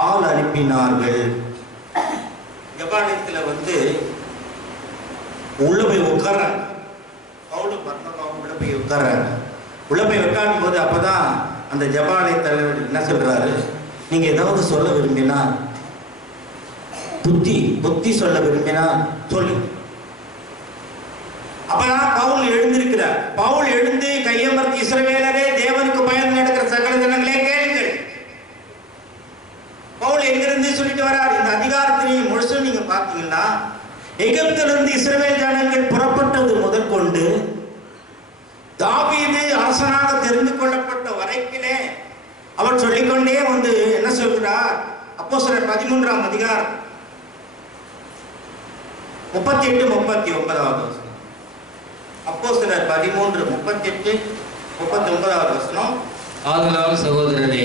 ஆள் அனுப்பினார்கள். ஜெபாலயத்துல வந்து உள்ள போய் உட்கார்றாங்க. பவுலும் பர்னபாவும் உள்ள போய் உட்கார்றாங்க. உள்ள போய் உட்காரும் போது அப்பதான் அந்த ஜெபாலய தலைவர் என்ன சொல்றாரு, நீங்க ஏதாவது சொல்ல விரும்பினா, புத்தி சொல்ல விரும்பினா சொல்லு. அப்பதான் பவுல் எழுந்திருக்கிறார். பவுல் எழுந்து கையமர்த்தி, இஸ்ரவேலரே, தேவனுக்கு பயந்து நடக்கிற சகல ஜனங்களே கேளுங்கள். பவுல் எங்கிருந்து சொல்லிட்டு வரார். இந்த அதிகாரத்தினை முழுசும் நீங்க பாத்தீங்கன்னா, எகிப்திலிருந்து இஸ்ரவேல் ஜனங்கள் புறப்பட்டது முதற்கொண்டு தாவீது அரசனாக தெரிந்து கொள்ளப்பட்ட வரைக்கிலே அவர் சொல்லிக்கொண்டே வந்து என்ன சொல்கிறார். அப்போஸ்தலர் 13ஆம் அதிகாரம் 38-39 வசனம். அப்போஸ்தலர் 13:38-39 வசனம். ஆதலால் சகோதரரே,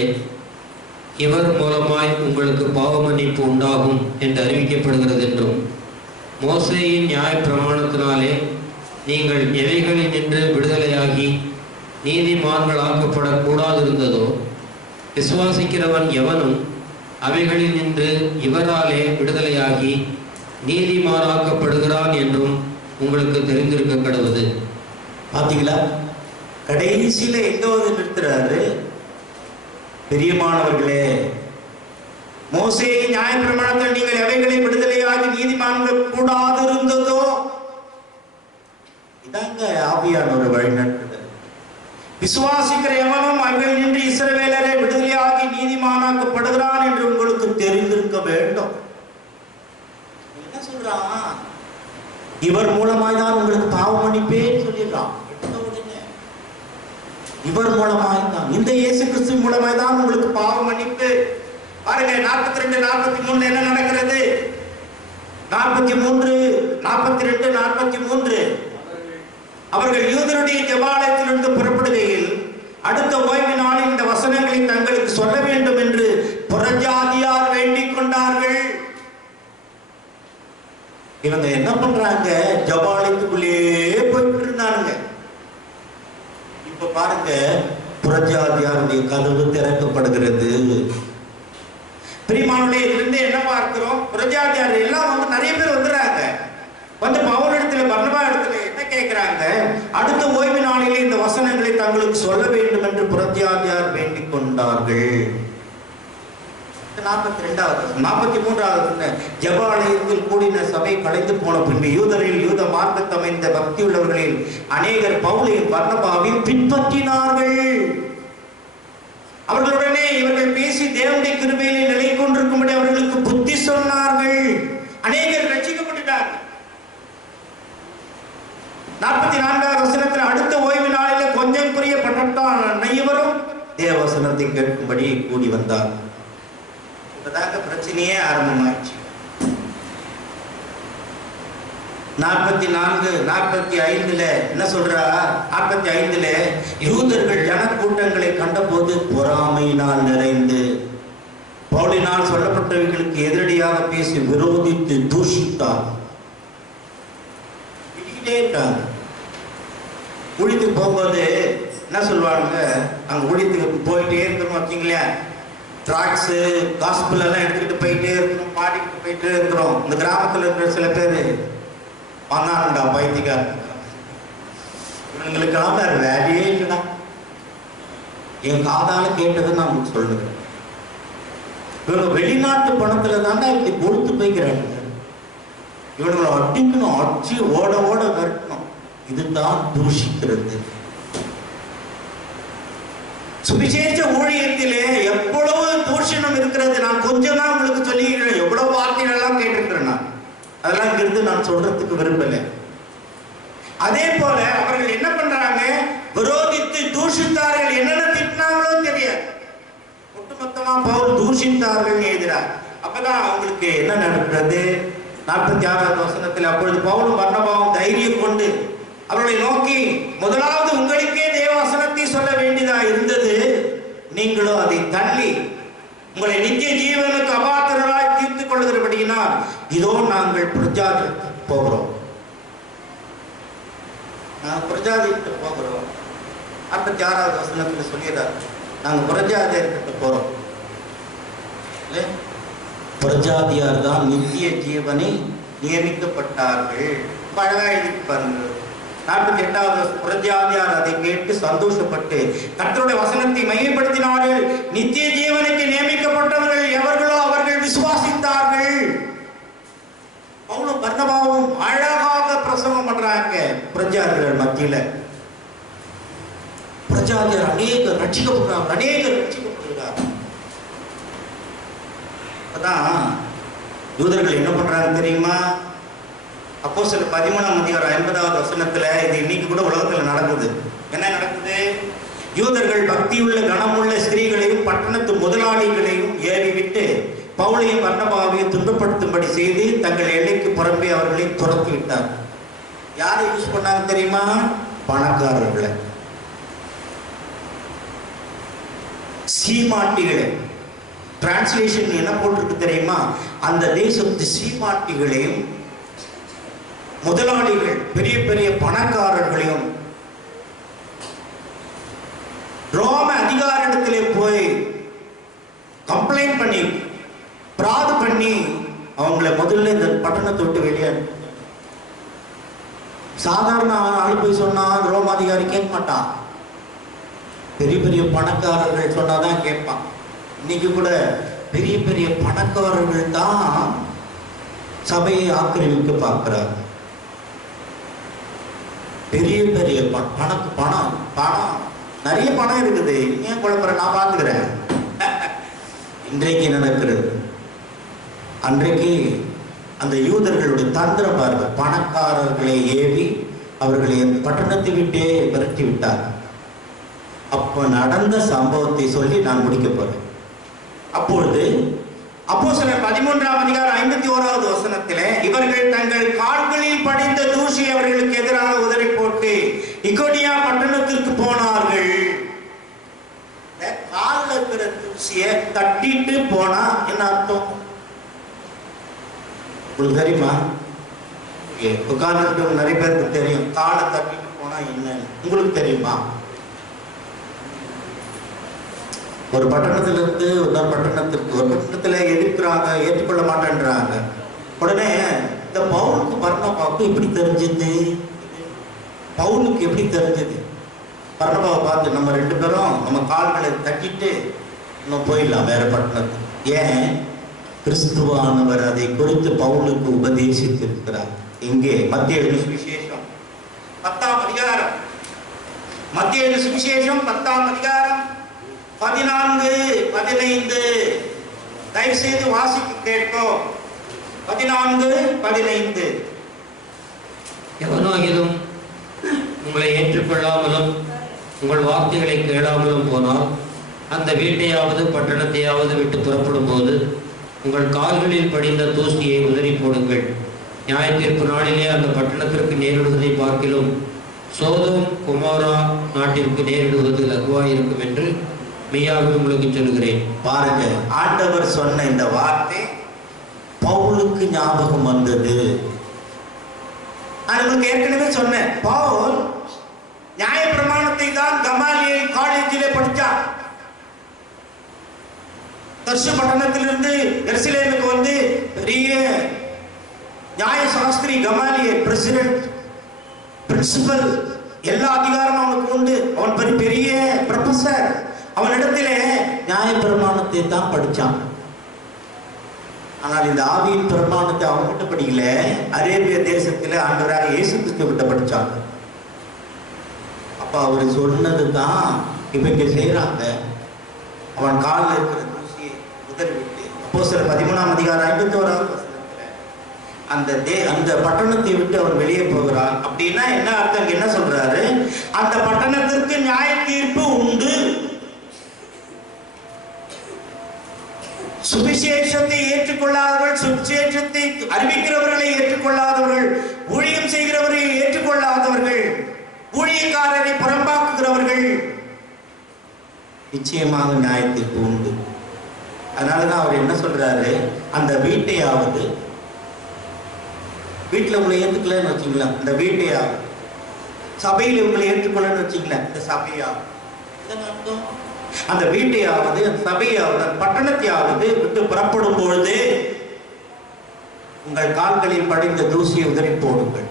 இவர் மூலமாய் உங்களுக்கு பாவ மன்னிப்பு உண்டாகும் என்று அறிவிக்கப்படுகிறது என்றும், மோசேயின் நியாய பிரமாணத்தினாலே நீங்கள் எவைகளில் நின்று விடுதலையாகி நீதிமான்களாக்கப்படக்கூடாதிருந்ததோ, விசுவாசிக்கிறவன் எவனும் அவைகளில் நின்று இவராலே விடுதலையாகி நீதிமானாக்கப்படுகிறான் என்றும் உங்களுக்கு தெரிந்திருக்க கடவுது. பாத்தீங்களா, கடைசியில எங்க வந்து நிறுத்துறாரு. பிரியமானவர்களே, மோசேயின் நியாய பிரமாணத்தில் நீங்கள் எவைகளை விடுதலையாகி நீதிமான்கள் கூடாது இருந்ததோ, இதாங்க ஆவியானவர் வழி நடத்துதல். விசுவாசிக்கிற எவனும் அவைகள் நின்று இஸ்ரவேலரை விடுதலையாகி நீதிமானாக்கப்படுகிறான் என்று உங்களுக்கு தெரிந்திருக்க வேண்டும். என்ன சொல்றான், இவர் மூலமாய் தான் உங்களுக்கு பாவ மன்னிப்பேன்னு சொல்லிடுறான். இவர் மூலமாய் தான், இந்த இயேசு கிறிஸ்து மூலமாய் தான் உங்களுக்கு பாவ மன்னிப்பு. பாருங்க, 42-43 என்ன நடக்கிறது. 42-43 அவர்கள் யூதருடைய ஜெபாலயத்திலிருந்து புறப்படுகையில் அடுத்த ஓய்வு நாளில் இந்த வசனங்களை தங்களுக்கு சொல்ல வேண்டும் என்று புறஜாதியார் வேண்டிக் கொண்டார்கள். இவங்க என்ன பண்றாங்க, ஜெபாலயத்துக்குள்ளேயே போயிட்டு இருந்தாங்க. இப்ப பாருங்க, புறஜாதியாருடைய கதவு திறக்கப்படுகிறது. பிரியமானவர்களே, இதிலிருந்து என்ன பார்க்கிறோம், புறஜாதியார் எல்லாம் வந்து நிறைய பேர் வந்துடுறாங்க. வந்து பவுல் இடத்துல, பர்னபா இடத்துல என்ன கேட்கிறாங்க, அடுத்த ஓய்வு நாளிலே இந்த வசனங்களை தங்களுக்கு சொல்ல வேண்டும் என்று புறஜாதியார் வேண்டிக் கொண்டார்கள். 42வது 43வது ஜெபாலயத்தில் கூடின சபை கலைந்து போன பின்பு யூதரில் யூத மார்க்கத்தமைந்த பக்தியுள்ளவர்களில் அநேகர் பவுலையும் பர்னபாவையும் பின்பற்றினார்கள். அவர்களுடனே இவர்கள் பேசி தேவனுடைய கிருபையிலே நிலை கொண்டிருக்கும்படி அவர்களுக்கு புத்தி சொன்னார்கள். அநேகர் ரட்சிக்கப்பட்டார்கள். 44வது வசனத்தில் அடுத்த ஓய்வு நாளிலே கொஞ்சம் குறைய பட்டத்தால் அனைவரும் தேவ வசனத்தை கேட்கும்படி கூடி வந்தார். இப்பதாங்க பிரச்சனையே ஆரம்பமாயிடுச்சு. 44, 45 என்ன சொல்றா? 45 யூதர்கள் ஜனக்கூட்டங்களை கண்டபோது பொறாமையினால் நிறைந்து பவுலினால் சொல்லப்பட்டவர்களுக்கு எதிரடியாக பேசி விரோதித்து தூஷித்தார். ஊழியத்துக்கு போகும்போது என்ன சொல்லுவாங்க, அங்க ஊழியத்துக்கு போயிட்டே இருக்கணும் வச்சுங்களேன், ட்ராக்ஸு காஸ்பிள் எல்லாம் எடுத்துக்கிட்டு போயிட்டே இருக்கணும், பாடிக்கிட்டு போயிட்டே இருக்கிறோம். இந்த கிராமத்தில் இருக்கிற சில பேர் வந்தானுண்டா பைத்தியக்கார, இவங்களுக்கெல்லாம் வேற வேலையே இல்லைடா. என் காதால கேட்டது நான் உங்களுக்கு சொல்லுங்க. இவங்க வெளிநாட்டு பணத்துல தாண்டா இப்படி கொடுத்து போய்க்கிறாங்க. இவங்களை அடிக்கணும், அடிச்சு ஓட ஓட விரட்டணும். இதுதான் தூஷிக்கிறது. சுவிசேஷ ஊழியத்திலே எவ்வளவு தூஷணம் இருக்கிறது. நான் கொஞ்சம் தான் உங்களுக்கு சொல்லிக்கிறேன். எவ்வளவு வார்த்தைகள் எல்லாம் கேட்டிருக்கிறேன். நான் அதெல்லாம் இங்கிருந்து நான் சொல்றதுக்கு விரும்பல. அதே போல அவர்கள் என்ன பண்றாங்க, விரோதித்து தூஷித்தார்கள். என்னென்ன திட்டினாங்களோ தெரியாது. ஒட்டுமொத்தமா பவுல் தூஷித்தார்கள் எதிராக. அப்பதான் அவங்களுக்கு என்ன நடக்கிறது? 46வது வசனத்தில் அப்பொழுது பவுலும் பர்னபாவும் தைரியம் கொண்டு அவர்களை நோக்கி, முதலாவது உங்களுக்கே தேவ வசனத்தை சொல்ல வேண்டியதா இருந்தது, நீங்களோ அதை தள்ளி உங்களை நித்திய ஜீவனுக்கு அபாத்திரராய் தீர்த்துக் கொள்கிறபடியினால் இதோ நாங்கள் பிரஜாதிக்கு போகிறோம். நாங்கள் பிரஜாதிக்கு போகிறோம். 46வது வசனத்தில் சொல்கிறார், நாங்கள் பிரஜாதிக்கு போறோம். பிரஜாதியார் தான் நித்திய ஜீவனை நியமிக்கப்பட்டார்கள். அழகா எழுதி பாருங்க. 48வது பிரஜாதியார் அதை கேட்டு சந்தோஷப்பட்டு கர்த்தருடைய வசனத்தை மையப்படுத்தினார்கள். நித்திய ஜீவனுக்கு நியமிக்கப்பட்டவர்கள் எவர்களோ அவர்கள் விசுவாசித்தார்கள். பவுலும் பர்னபாவும் அழகாக பிரசங்கம் பண்றாங்க பிரஜாதியார் மத்தியில. பிரஜாதியார் அநேகர் ரட்சிக்கப்படுறாங்க, அநேகர் ரட்சிக்கப்படுகிறார். அதான் யூதர்கள் என்ன பண்றாங்க தெரியுமா? அப்போஸ்தலர் 13ஆம் அதிகாரம் 50வது வசனத்துல இது இன்னைக்கு கூட உலகத்துல நடக்குது. என்ன நடக்குது? யூதர்கள் பக்தியுள்ள கனமுள்ள ஸ்திரீகளையும் பட்டணத்து முதலாளிகளையும் ஏவி விட்டு பவுலையும் பர்னபாவையும் துன்பப்படுத்தும்படி செய்து தங்கள் எல்லைக்கு புறம்பே அவர்களை துரத்தி விட்டார். யாரை யூஸ் பண்ணாங்க தெரியுமா? பணக்காரர்களை, சீமாட்டிகளை. டிரான்ஸ்லேஷன் என்ன போட்டிருக்கு தெரியுமா? அந்த தேசத்து சீமாட்டிகளையும் முதலாளிகள், பெரிய பெரிய பணக்காரர்களையும் ரோம அதிகாரத்திலே போய் கம்ப்ளைண்ட் பண்ணி பிராது பண்ணி அவங்களை முதல்ல இந்த பட்டணத்தை விட்டு வெளியே. சாதாரண ஆள் போய் சொன்னா ரோம அதிகாரி கேட்க மாட்டான். பெரிய பெரிய பணக்காரர்கள் சொன்னாதான் கேட்பான். இன்னைக்கு கூட பெரிய பெரிய பணக்காரர்கள் தான் சபையை ஆக்கிரமிக்க பார்க்கிறார். பெரிய பெரிய பணம் நிறைய பணம் இருக்குது. ஏன் குழப்பற? நான் பார்த்துக்கிறேன். இன்றைக்கு நடக்கிறது. அன்றைக்கு அந்த யூதர்களுடைய தந்திர பார்வை, பணக்காரர்களை ஏவி அவர்களை பட்டணத்தை விட்டே விரட்டி விட்டார். அப்ப நடந்த சம்பவத்தை சொல்லி நான் முடிக்க போறேன். அப்பொழுது அப்போஸ்தலர் 13ஆம் அதிகாரம் 51வது வசனத்திலே இவர்கள் தங்கள் கால்களில் படிந்த தூசி அவர்களுக்கு எதிராக உதறி போட்டு இக்கோனியா பட்டணத்திற்கு போனார்கள். காலில் இருக்கிற தூசியை தட்டிட்டு போனா என்ன அர்த்தம் உங்களுக்கு தெரியுமா? உட்கார்ந்து நிறைய பேருக்கு தெரியும். காலை தட்டிட்டு போனா என்ன உங்களுக்கு தெரியுமா? ஒரு பட்டணத்திலிருந்து இன்னொரு பட்டணத்திற்கு, ஒரு பட்டணத்துல எதிர்க்கிறாங்க, ஏற்றுக்கொள்ள மாட்டேன்றாங்க. உடனே இந்த பவுலுக்கு பர்னபாவுக்கு எப்படி தெரிஞ்சது? பவுலுக்கு எப்படி தெரிஞ்சது? பர்னபாவை பார்த்து நம்ம ரெண்டு பேரும் நம்ம கால்களை தட்டிட்டு இன்னும் போயிடலாம் வேற பட்டணத்துக்கு. ஏன்? கிறிஸ்துவானவர் அதை குறித்து பவுலுக்கு உபதேசித்திருக்கிறார். இங்கே மத்திய சுவிசேஷம் 10ஆம் அதிகாரம், மத்திய சுவிசேஷம் 10ஆம் அதிகாரம் 14, 15 தயவு செய்து வாசிக்க கேட்போம். 14, 15. எவனாகிலும் உங்களை ஏற்றுக்கொள்ளாமலும் உங்கள் வார்த்தைகளை கேளாமலும் போனால் அந்த வீட்டையாவது பட்டணத்தையாவது விட்டு புறப்படும் போது உங்கள் கால்களில் படிந்த தூசியை உதறி போடுங்கள். நியாய தீர்ப்பு நாளிலே அந்த பட்டணத்திற்கு நேரிடுவதை பார்க்கிலும் சோதோம் கொமோரா நாட்டிற்கு நேரிடுவது லகுவாயிருக்கும் என்று மெய்யாக உங்களுக்கு சொல்கிறேன். பாருங்க, ஆண்டவர் சொன்ன இந்த வார்த்தை பவுலுக்கு ஞாபகம் வந்தது. நான் உங்களுக்கு ஏற்கனவே சொன்னேன், பவுல் நியாய பிரமாணத்தை தான் கமாலியல் காலேஜிலே படித்தார். தர்சு பட்டணத்திலிருந்து எருசலேமுக்கு வந்து பெரிய நியாய சாஸ்திரி கமாலியல், பிரசிடென்ட், பிரின்சிபல், எல்லா அதிகாரமும் அவனுக்கு உண்டு. அவன் பெரிய ப்ரொஃபசர். அவனிடத்திலே நியாய பிரமாணத்தை தான் படித்தான். ஆனால் இந்த ஆவியின் பிரமாணத்தை அவன்கிட்ட படிக்கல, அரேபிய தேசத்தில் ஆண்டவராக இயேசு கிறிஸ்து கிட்ட படிச்சாங்க. அப்ப அவர் சொன்னது தான் இப்ப இங்க செய்யறாங்க. அவன் காலில் இருக்கிற தூசியை உதறி விட்டு, அப்போஸ்தலர் 13ஆம் அதிகாரம் 51ஆவது வசனத்துல அந்த பட்டணத்தை விட்டு அவன் வெளியே போகிறான். அப்படின்னா என்ன அர்த்தம்? என்ன சொல்றாரு? அந்த பட்டணத்திற்கு நியாய தீர்ப்பு உண்டு. சுவிசேஷத்தை ஏற்றுக்கொள்ளாதவர்கள், சுவிசேஷத்தை அறிவிக்கிறவர்களை ஏற்றுக்கொள்ளாதவர்கள், ஊழியம் செய்கிறவரை ஏற்றுக்கொள்ளாதவர்கள், ஊழியக்காரரை புறம்பாக்குகிறவர்கள் நிச்சயமாக நியாயத்திற்கு உண்டு. அதனாலதான் அவர் என்ன சொல்றாரு? அந்த வீட்டையாவது, வீட்டுல உங்களை ஏற்றுக்கலன்னு வச்சுக்கலாம், அந்த வீட்டையாவது, சபையில உங்களை ஏற்றுக்கொள்ளன்னு வச்சுக்கலாம், இந்த சபையாவது, அந்த வீட்டையாவது, சபையாவது, பட்டணத்தையாவது விட்டு புறப்படும் பொழுது உங்கள் கால்களில் படிந்த தூசியை உதறி போடுங்கள்.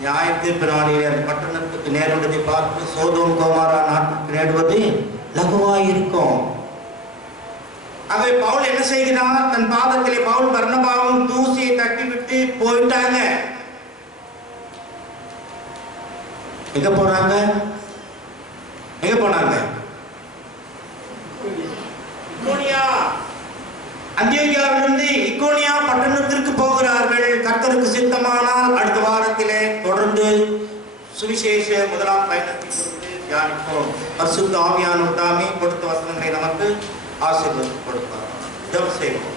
நியாய தீர்ப்பு நாளிலே அந்த பட்டணத்துக்கு நேருவதை பார்த்து சோதோம் கொமோரா நாட்டுக்கு நேருவது லகுவாயிருக்கும். ஆகவே பவுல் என்ன செய்கிறார்? தன் பாதத்திலே பவுல் பர்னபாவும் தூசியை தட்டி விட்டு போயிட்டாங்க. எங்க போறாங்க? எங்க போனாங்க? அந்தியோகியாவிலிருந்து இக்கோனியா பட்டணத்திற்கு போகிறார்கள். கர்த்தருக்கு சித்தமானால் அடுத்த வாரத்திலே தொடர்ந்து சுவிசேஷ முதலாம் பயணத்தை குறித்து தியானிப்போம். பரிசுத்த ஆவியானவர் தாமே கொடுத்த வசனங்களை நமக்கு ஆசீர்வாதம் கொடுப்பார். ஜெபம் செய்வோம்.